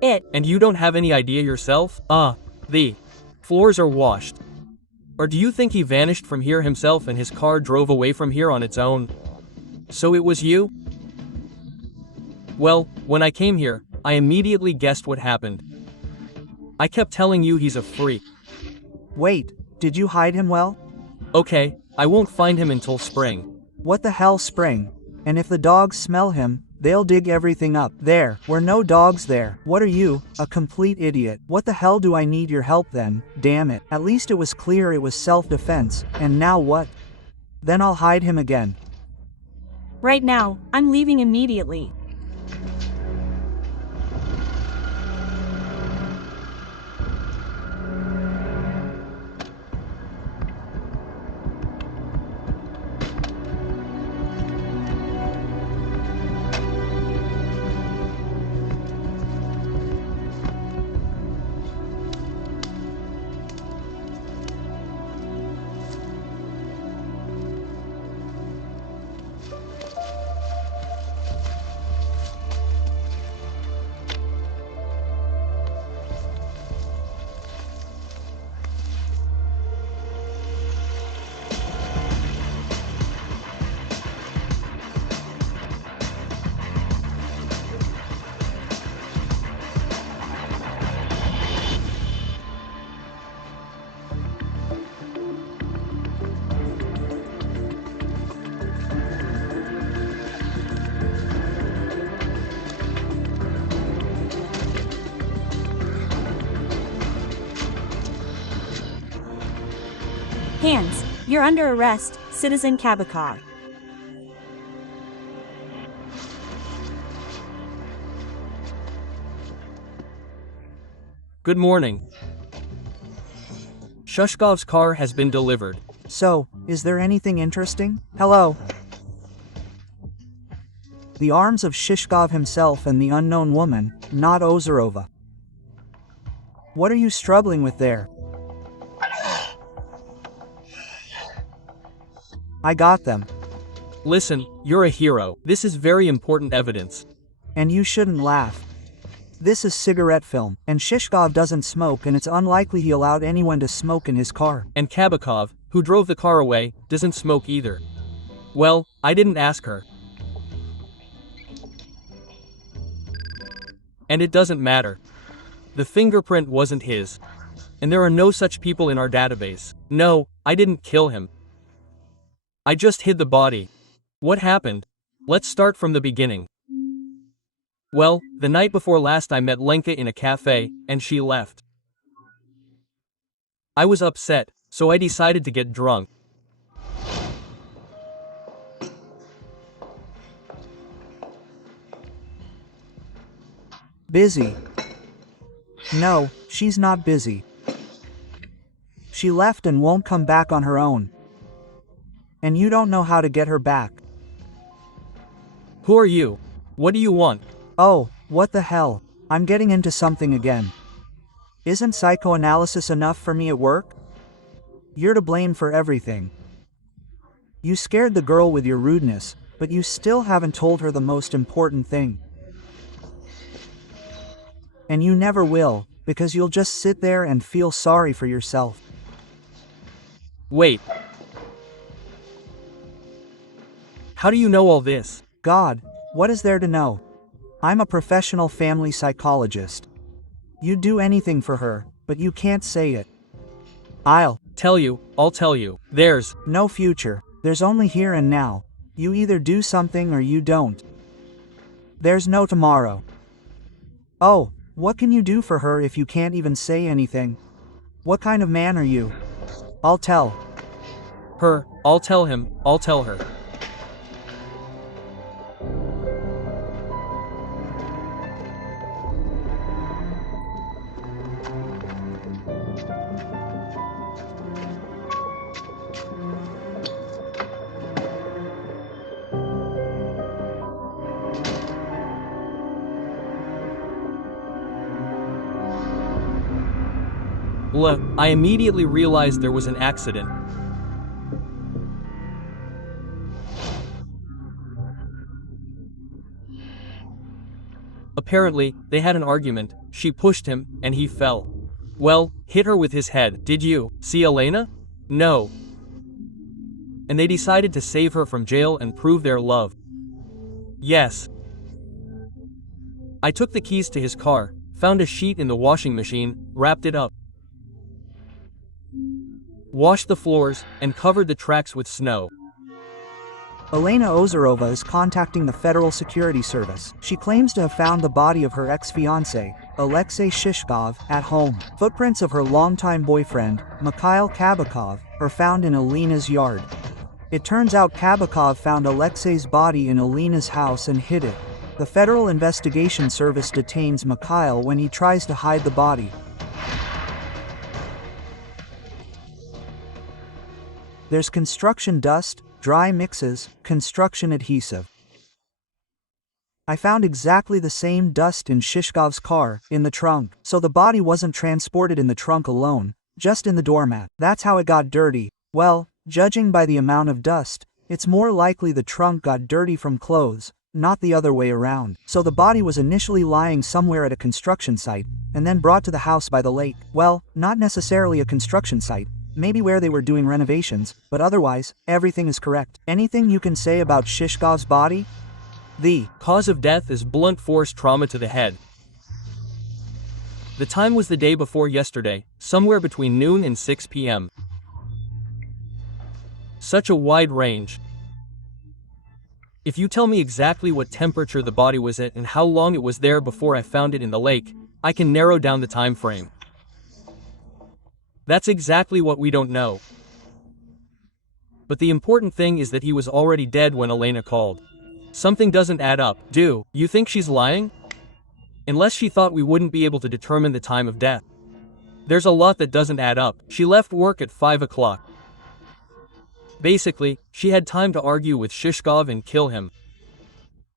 it. And you don't have any idea yourself? The floors are washed. Or do you think he vanished from here himself and his car drove away from here on its own? So it was you? Well, when I came here, I immediately guessed what happened. I kept telling you he's a freak. Wait, did you hide him well? Okay, I won't find him until spring. What the hell, spring? And if the dogs smell him, they'll dig everything up. There were no dogs there. What are you, a complete idiot? What the hell do I need your help then? Damn it. At least it was clear it was self-defense, and now what? Then I'll hide him again. Right now, I'm leaving immediately. Hands, you're under arrest, Citizen Kabakov. Good morning. Shushkov's car has been delivered. So, is there anything interesting? Hello? The arms of Shishkov himself and the unknown woman, not Ozerova. What are you struggling with there? I got them. Listen, you're a hero. This is very important evidence. And you shouldn't laugh. This is cigarette film, and Shishkov doesn't smoke, and it's unlikely he allowed anyone to smoke in his car. And Kabakov, who drove the car away, doesn't smoke either. Well, I didn't ask her. And it doesn't matter. The fingerprint wasn't his. And there are no such people in our database. No, I didn't kill him. I just hid the body. What happened? Let's start from the beginning. Well, the night before last I met Lenka in a cafe, and she left. I was upset, so I decided to get drunk. Busy. No, she's not busy. She left and won't come back on her own. And you don't know how to get her back. Who are you? What do you want? Oh, what the hell? I'm getting into something again. Isn't psychoanalysis enough for me at work? You're to blame for everything. You scared the girl with your rudeness, but you still haven't told her the most important thing. And you never will, because you'll just sit there and feel sorry for yourself. Wait. How do you know all this? God, what is there to know? I'm a professional family psychologist. You'd do anything for her, but you can't say it. I'll tell you. There's no future. There's only here and now. You either do something or you don't. There's no tomorrow. Oh, What can you do for her if you can't even say anything? What kind of man are you? I'll tell. Her, I'll tell him, I'll tell her. I immediately realized there was an accident. Apparently, they had an argument, she pushed him, and he fell. Well, hit her with his head. Did you see Elena? No. And they decided to save her from jail and prove their love. Yes. I took the keys to his car, found a sheet in the washing machine, wrapped it up, washed the floors, and covered the tracks with snow. Elena Ozarova is contacting the Federal Security Service. She claims to have found the body of her ex-fiancé, Alexei Shishkov, at home. Footprints of her longtime boyfriend, Mikhail Kabakov, are found in Alina's yard. It turns out Kabakov found Alexei's body in Alina's house and hid it. The Federal Investigation Service detains Mikhail when he tries to hide the body. There's construction dust, dry mixes, construction adhesive. I found exactly the same dust in Shishkov's car, in the trunk, so the body wasn't transported in the trunk alone, just in the doormat. That's how it got dirty. Well, judging by the amount of dust, it's more likely the trunk got dirty from clothes, not the other way around. So the body was initially lying somewhere at a construction site, and then brought to the house by the lake. Well, not necessarily a construction site. Maybe where they were doing renovations, but otherwise, everything is correct. Anything you can say about Shishkov's body? The cause of death is blunt force trauma to the head. The time was the day before yesterday, somewhere between noon and 6 p.m. Such a wide range. If you tell me exactly what temperature the body was at and how long it was there before I found it in the lake, I can narrow down the time frame. That's exactly what we don't know. But the important thing is that he was already dead when Elena called. Something doesn't add up. Do you think she's lying? Unless she thought we wouldn't be able to determine the time of death. There's a lot that doesn't add up. She left work at 5 o'clock. Basically, she had time to argue with Shishkov and kill him.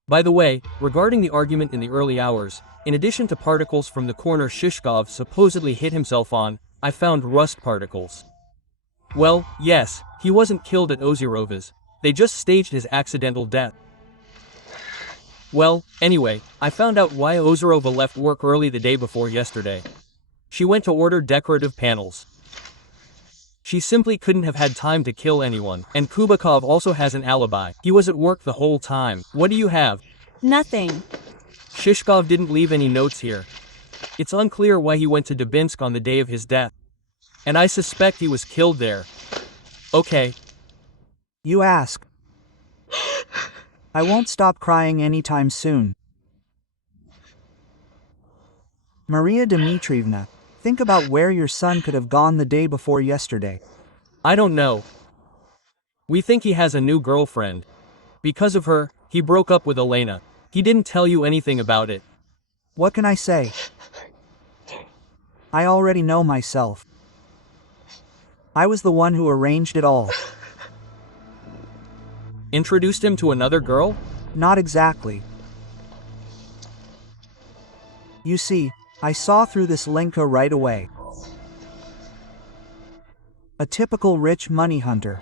By the way, regarding the argument in the early hours, in addition to particles from the corner Shishkov supposedly hit himself on, I found rust particles. Well, yes, he wasn't killed at Ozarova's. They just staged his accidental death. Well, anyway, I found out why Ozarova left work early the day before yesterday. She went to order decorative panels. She simply couldn't have had time to kill anyone, and Kubakov also has an alibi. He was at work the whole time. What do you have? Nothing. Shishkov didn't leave any notes here. It's unclear why he went to Dubinsk on the day of his death. And I suspect he was killed there. Okay. You ask. I won't stop crying anytime soon. Maria Dmitrievna, think about where your son could have gone the day before yesterday. I don't know. We think he has a new girlfriend. Because of her, he broke up with Elena. He didn't tell you anything about it. What can I say? I already know myself. I was the one who arranged it all. Introduced him to another girl? Not exactly. You see, I saw through this Lenka right away. A typical rich money hunter.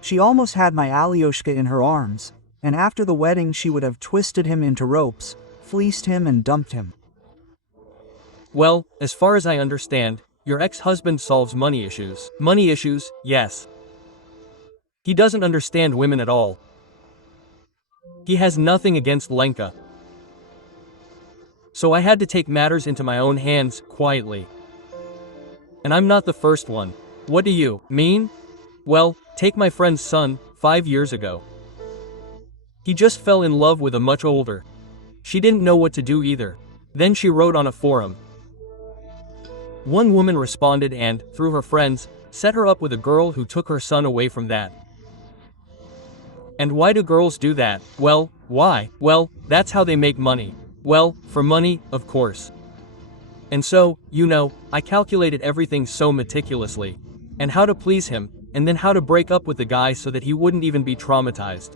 She almost had my Alyoshka in her arms, and after the wedding she would have twisted him into ropes, fleeced him and dumped him. Well, as far as I understand, your ex-husband solves money issues. Money issues, yes. He doesn't understand women at all. He has nothing against Lenka. So I had to take matters into my own hands, quietly. And I'm not the first one. What do you mean? Well, take my friend's son, 5 years ago. He just fell in love with a much older, She didn't know what to do either. Then she wrote on a forum. One woman responded and, through her friends, set her up with a girl who took her son away from that. And why do girls do that? Well, why? Well, that's how they make money. Well, for money, of course. And so, I calculated everything so meticulously. And how to please him, and then how to break up with the guy so that he wouldn't even be traumatized.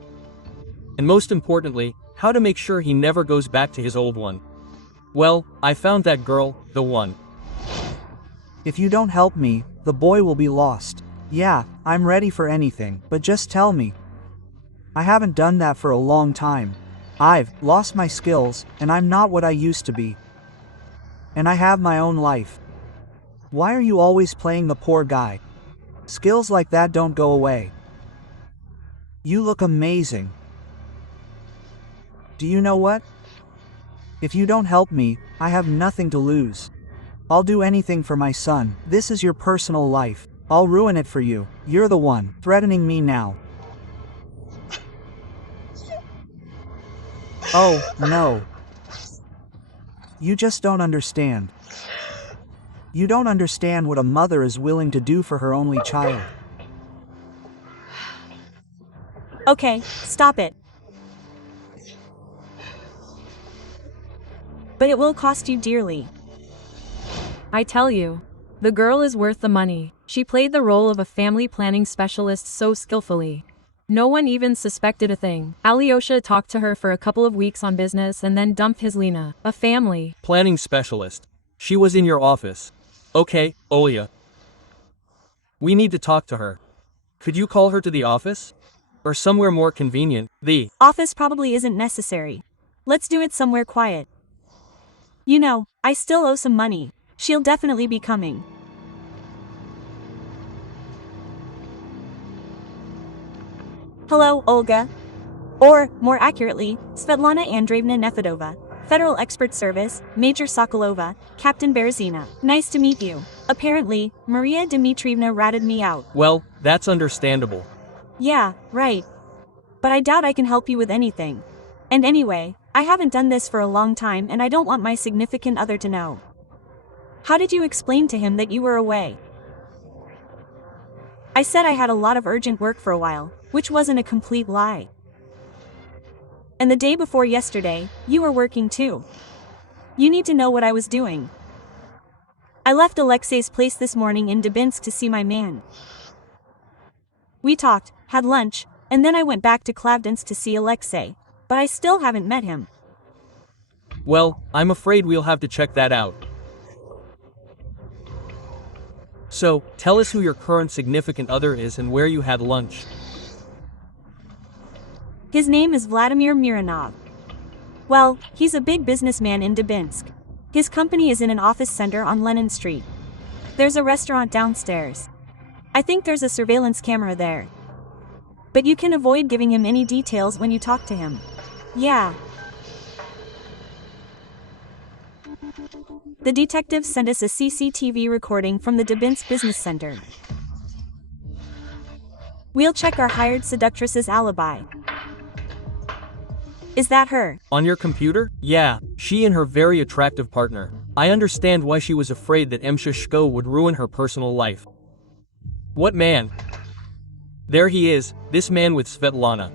And most importantly, how to make sure he never goes back to his old one. Well, I found that girl, the one. If you don't help me, the boy will be lost. Yeah, I'm ready for anything, but just tell me. I haven't done that for a long time. I've lost my skills, and I'm not what I used to be. And I have my own life. Why are you always playing the poor guy? Skills like that don't go away. You look amazing. Do you know what? If you don't help me, I have nothing to lose. I'll do anything for my son. This is your personal life. I'll ruin it for you. You're the one threatening me now. Oh, no. You just don't understand. You don't understand what a mother is willing to do for her only child. Okay, stop it. But it will cost you dearly. I tell you. The girl is worth the money. She played the role of a family planning specialist so skillfully. No one even suspected a thing. Alyosha talked to her for a couple of weeks on business and then dumped his Lena, a family planning specialist. She was in your office. Okay, Olya. We need to talk to her. Could you call her to the office? Or somewhere more convenient? The office probably isn't necessary. Let's do it somewhere quiet. I still owe some money. She'll definitely be coming. Hello, Olga. Or, more accurately, Svetlana Andreevna Nefedova. Federal Expert Service, Major Sokolova, Captain Berezina. Nice to meet you. Apparently, Maria Dmitrievna ratted me out. Well, that's understandable. Yeah, right. But I doubt I can help you with anything. And anyway, I haven't done this for a long time and I don't want my significant other to know. How did you explain to him that you were away? I said I had a lot of urgent work for a while, which wasn't a complete lie. And the day before yesterday, you were working too. You need to know what I was doing. I left Alexei's place this morning in Dubinsk to see my man. We talked, had lunch, and then I went back to Klavdinsk to see Alexei, but I still haven't met him. Well, I'm afraid we'll have to check that out. So, tell us who your current significant other is and where you had lunch. His name is Vladimir Mironov. Well, he's a big businessman in Dubinsk. His company is in an office center on Lenin Street. There's a restaurant downstairs. I think there's a surveillance camera there. But you can avoid giving him any details when you talk to him. Yeah. The detectives sent us a CCTV recording from the Dubinsk Business Center. We'll check our hired seductress's alibi. Is that her? On your computer? Yeah, she and her very attractive partner. I understand why she was afraid that Shishko would ruin her personal life. What man? There he is, this man with Svetlana.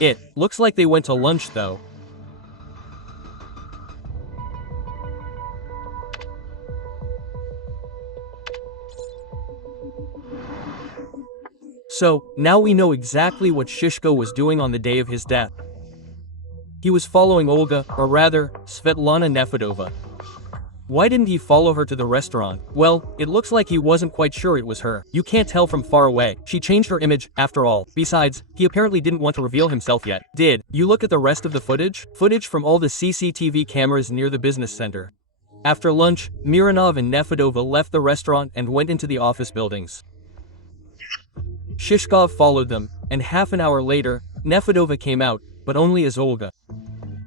It looks like they went to lunch though. So, now we know exactly what Shishko was doing on the day of his death. He was following Olga, or rather, Svetlana Nefedova. Why didn't he follow her to the restaurant? Well, it looks like he wasn't quite sure it was her. You can't tell from far away. She changed her image, after all. Besides, he apparently didn't want to reveal himself yet. Did you look at the rest of the footage? Footage from all the CCTV cameras near the business center. After lunch, Mironov and Nefedova left the restaurant and went into the office buildings. Shishkov followed them, and half an hour later, Nefedova came out, but only as Olga.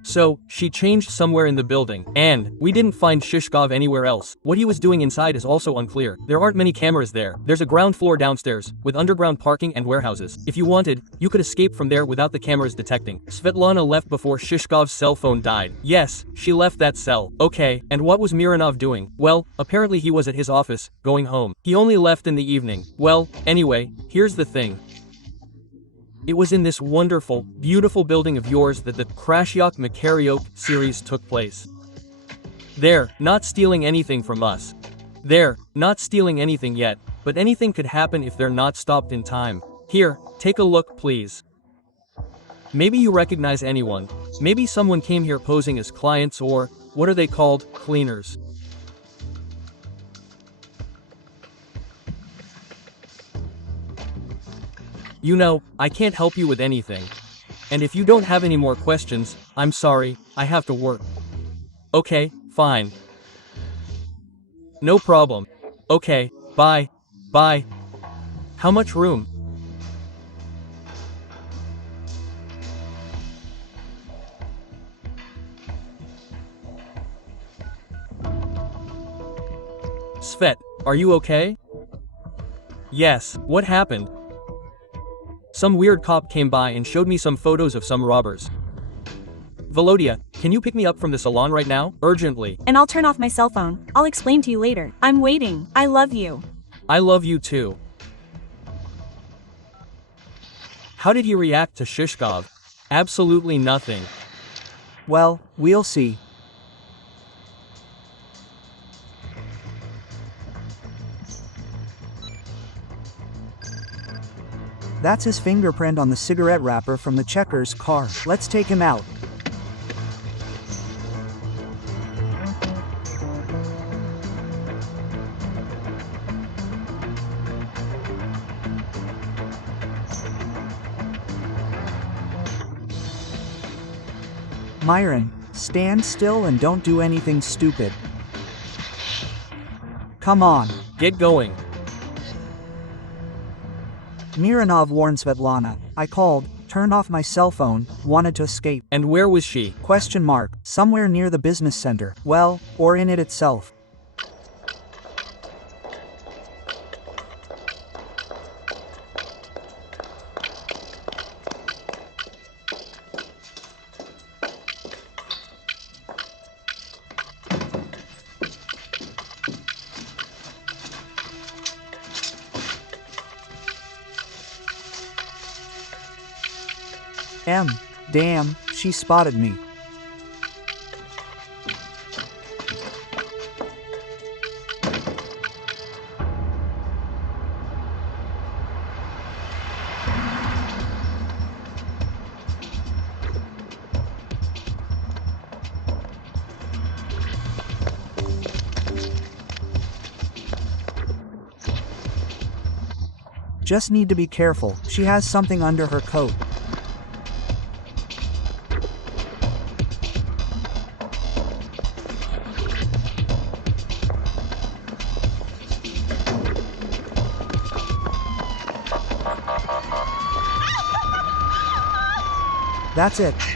So, she changed somewhere in the building, and we didn't find Shishkov anywhere else. What he was doing inside is also unclear. There aren't many cameras there. There's a ground floor downstairs, with underground parking and warehouses. If you wanted, you could escape from there without the cameras detecting. Svetlana left before Shishkov's cell phone died. Yes, she left that cell. Okay, and what was Mironov doing? Well, apparently he was at his office, going home. He only left in the evening. Well, anyway, here's the thing. It was in this wonderful, beautiful building of yours that the Krashyok Makaryok series took place. They're not stealing anything from us. They're not stealing anything yet, but anything could happen if they're not stopped in time. Here, take a look please. Maybe you recognize anyone. Maybe someone came here posing as clients or, what are they called, cleaners. You know, I can't help you with anything. And if you don't have any more questions, I'm sorry, I have to work. Okay, fine. No problem. Okay, bye. Bye. How much room? Svet, are you okay? Yes, what happened? Some weird cop came by and showed me some photos of some robbers. Volodya, can you pick me up from the salon right now? Urgently. And I'll turn off my cell phone. I'll explain to you later. I'm waiting. I love you. I love you too. How did he react to Shishkov? Absolutely nothing. Well, we'll see. That's his fingerprint on the cigarette wrapper from the Checkers car. Let's take him out. Myron, stand still and don't do anything stupid. Come on. Get going. Mironov warned Svetlana. I called, turned off my cell phone, wanted to escape. And where was she? Question mark. Somewhere near the business center. Well, or in it itself. Damn, she spotted me. Just need to be careful, she has something under her coat.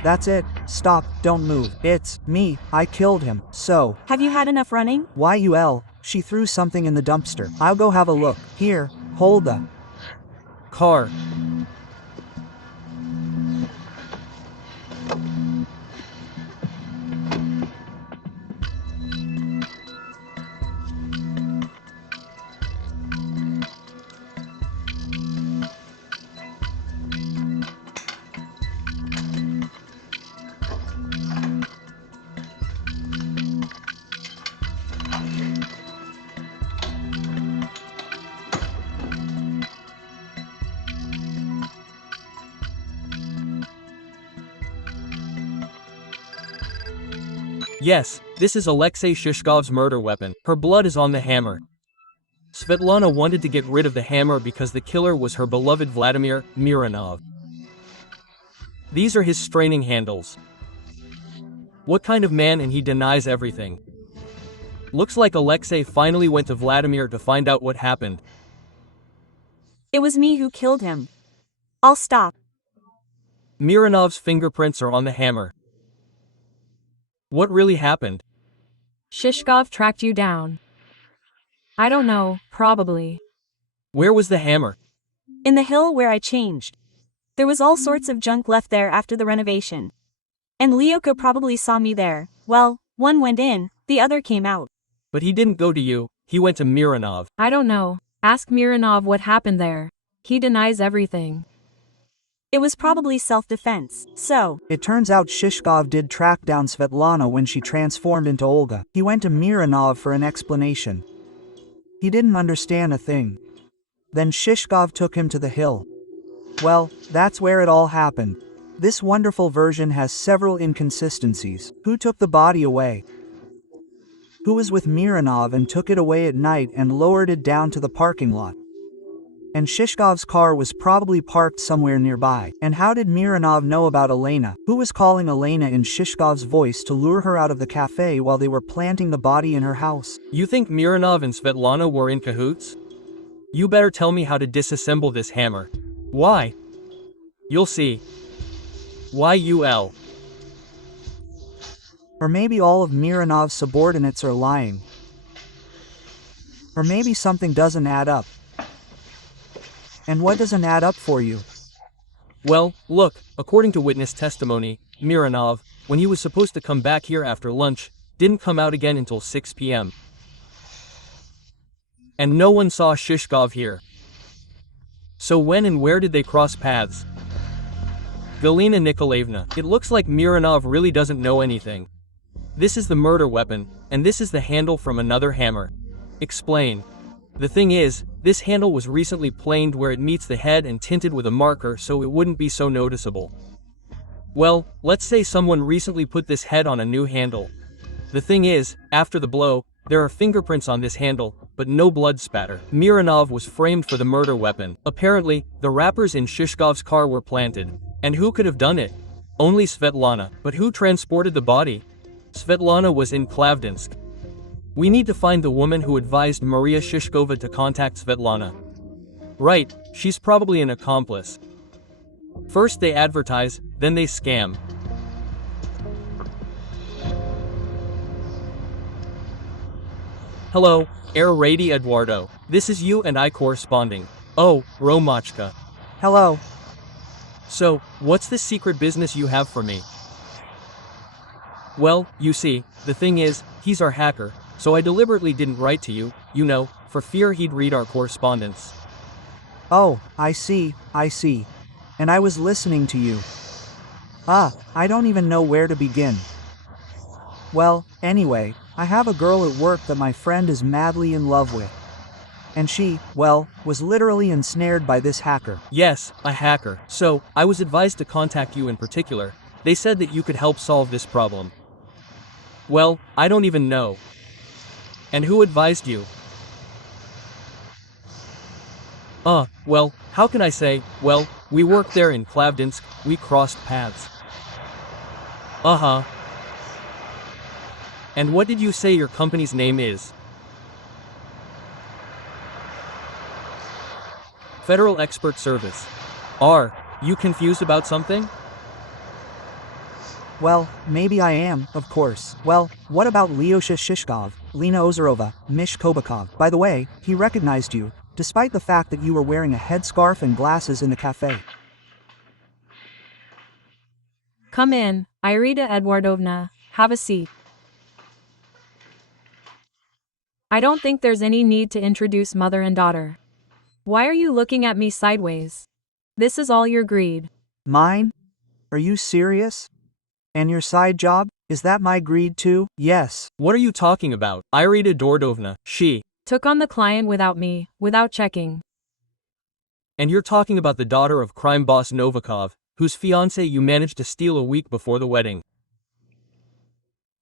That's it, stop, don't move. It's me, I killed him, so. Have you had enough running? YUL, she threw something in the dumpster. I'll go have a look. Here, hold the car. Yes, this is Alexei Shishkov's murder weapon. Her blood is on the hammer. Svetlana wanted to get rid of the hammer because the killer was her beloved Vladimir Mironov. These are his straining handles. What kind of man, and he denies everything. Looks like Alexei finally went to Vladimir to find out what happened. It was me who killed him. I'll stop. Mironov's fingerprints are on the hammer. What really happened? Shishkov tracked you down. I don't know, probably. Where was the hammer? In the hill where I changed. There was all sorts of junk left there after the renovation. And Lyoko probably saw me there. Well, one went in, the other came out. But he didn't go to you, he went to Mironov. I don't know. Ask Mironov what happened there. He denies everything. It was probably self-defense, so. It turns out Shishkov did track down Svetlana when she transformed into Olga. He went to Mironov for an explanation. He didn't understand a thing. Then Shishkov took him to the hill. Well, that's where it all happened. This wonderful version has several inconsistencies. Who took the body away? Who was with Mironov and took it away at night and lowered it down to the parking lot? And Shishkov's car was probably parked somewhere nearby. And how did Mironov know about Elena? Who was calling Elena in Shishkov's voice to lure her out of the cafe while they were planting the body in her house? You think Mironov and Svetlana were in cahoots? You better tell me how to disassemble this hammer. Why? You'll see. YUL. Or maybe all of Mironov's subordinates are lying. Or maybe something doesn't add up. And what doesn't add up for you? Well, look, according to witness testimony, Mironov, when he was supposed to come back here after lunch, didn't come out again until 6 p.m. And no one saw Shishkov here. So when and where did they cross paths? Galina Nikolaevna, it looks like Mironov really doesn't know anything. This is the murder weapon, and this is the handle from another hammer. Explain. The thing is, this handle was recently planed where it meets the head and tinted with a marker so it wouldn't be so noticeable. Well, let's say someone recently put this head on a new handle. The thing is, after the blow, there are fingerprints on this handle, but no blood spatter. Mironov was framed for the murder weapon. Apparently, the wrappers in Shishkov's car were planted. And who could have done it? Only Svetlana. But who transported the body? Svetlana was in Klavdinsk. We need to find the woman who advised Maria Shishkova to contact Svetlana. Right, she's probably an accomplice. First they advertise, then they scam. Hello, Air Rady Eduardo. This is you and I corresponding. Oh, Romachka. Hello. So, what's this secret business you have for me? Well, you see, the thing is, he's our hacker, so I deliberately didn't write to you, you know, for fear he'd read our correspondence. Oh, I see. And I was listening to you. I don't even know where to begin. Well, anyway, I have a girl at work that my friend is madly in love with. And she, well, was literally ensnared by this hacker. Yes, a hacker. So, I was advised to contact you in particular. They said that you could help solve this problem. Well, I don't even know. And who advised you? Well, how can I say, well, we worked there in Klavdinsk, we crossed paths. And what did you say your company's name is? Federal Expert Service. Are you confused about something? Well, maybe I am, of course. Well, what about Lyosha Shishkov, Lena Ozarova, Mish Kobakov? By the way, he recognized you, despite the fact that you were wearing a headscarf and glasses in the cafe. Come in, Irina Eduardovna, have a seat. I don't think there's any need to introduce mother and daughter. Why are you looking at me sideways? This is all your greed. Mine? Are you serious? And your side job? Is that my greed too? Yes. What are you talking about? Irina Dordovna, she. Took on the client without me, without checking. And you're talking about the daughter of crime boss Novikov, whose fiancé you managed to steal a week before the wedding.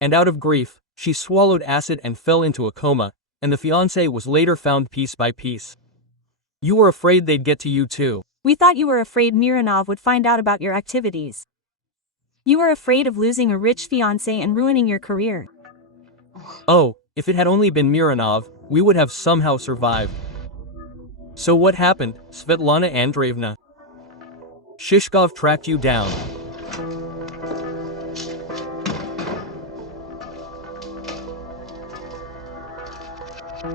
And out of grief, she swallowed acid and fell into a coma, and the fiancé was later found piece by piece. You were afraid they'd get to you too. We thought you were afraid Mironov would find out about your activities. You were afraid of losing a rich fiancé and ruining your career. Oh, if it had only been Mironov, we would have somehow survived. So what happened, Svetlana Andreevna? Shishkov tracked you down. What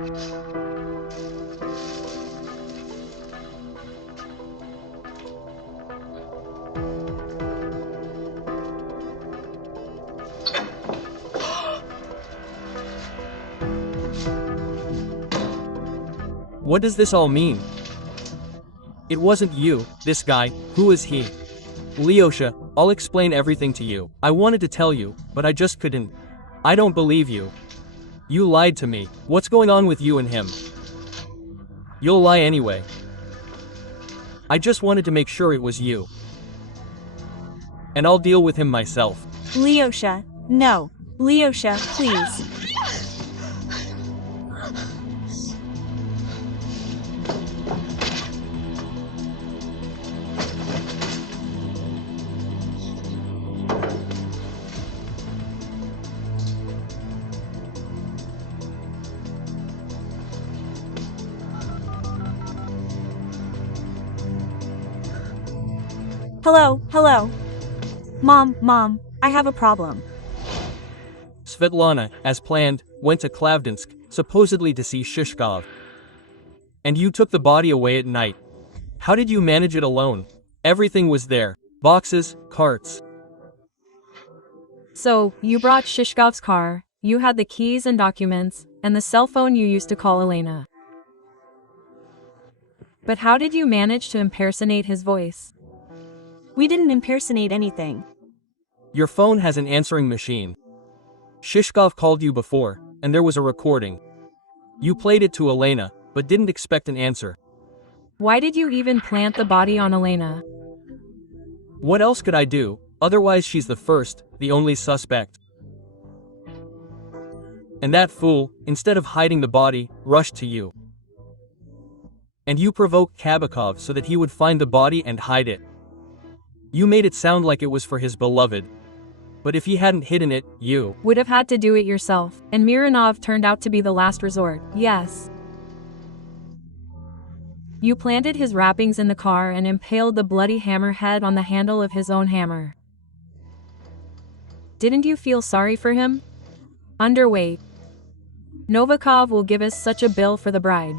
does this all mean? It wasn't you, this guy, who is he? Lyosha, I'll explain everything to you. I wanted to tell you, but I just couldn't. I don't believe you. You lied to me. What's going on with you and him? You'll lie anyway. I just wanted to make sure it was you. And I'll deal with him myself. Lyosha, no. Lyosha, please. Hello. Mom, I have a problem. Svetlana, as planned, went to Klavdinsk, supposedly to see Shishkov. And you took the body away at night. How did you manage it alone? Everything was there. Boxes, carts. So, you brought Shishkov's car, you had the keys and documents, and the cell phone you used to call Elena. But how did you manage to impersonate his voice? We didn't impersonate anything. Your phone has an answering machine. Shishkov called you before, and there was a recording. You played it to Elena, but didn't expect an answer. Why did you even plant the body on Elena? What else could I do? Otherwise she's the first, the only suspect. And that fool, instead of hiding the body, rushed to you. And you provoked Kabakov so that he would find the body and hide it. You made it sound like it was for his beloved. But if he hadn't hidden it, you would have had to do it yourself, and Mironov turned out to be the last resort, yes. You planted his wrappings in the car and impaled the bloody hammerhead on the handle of his own hammer. Didn't you feel sorry for him? Underweight. Novikov will give us such a bill for the bride.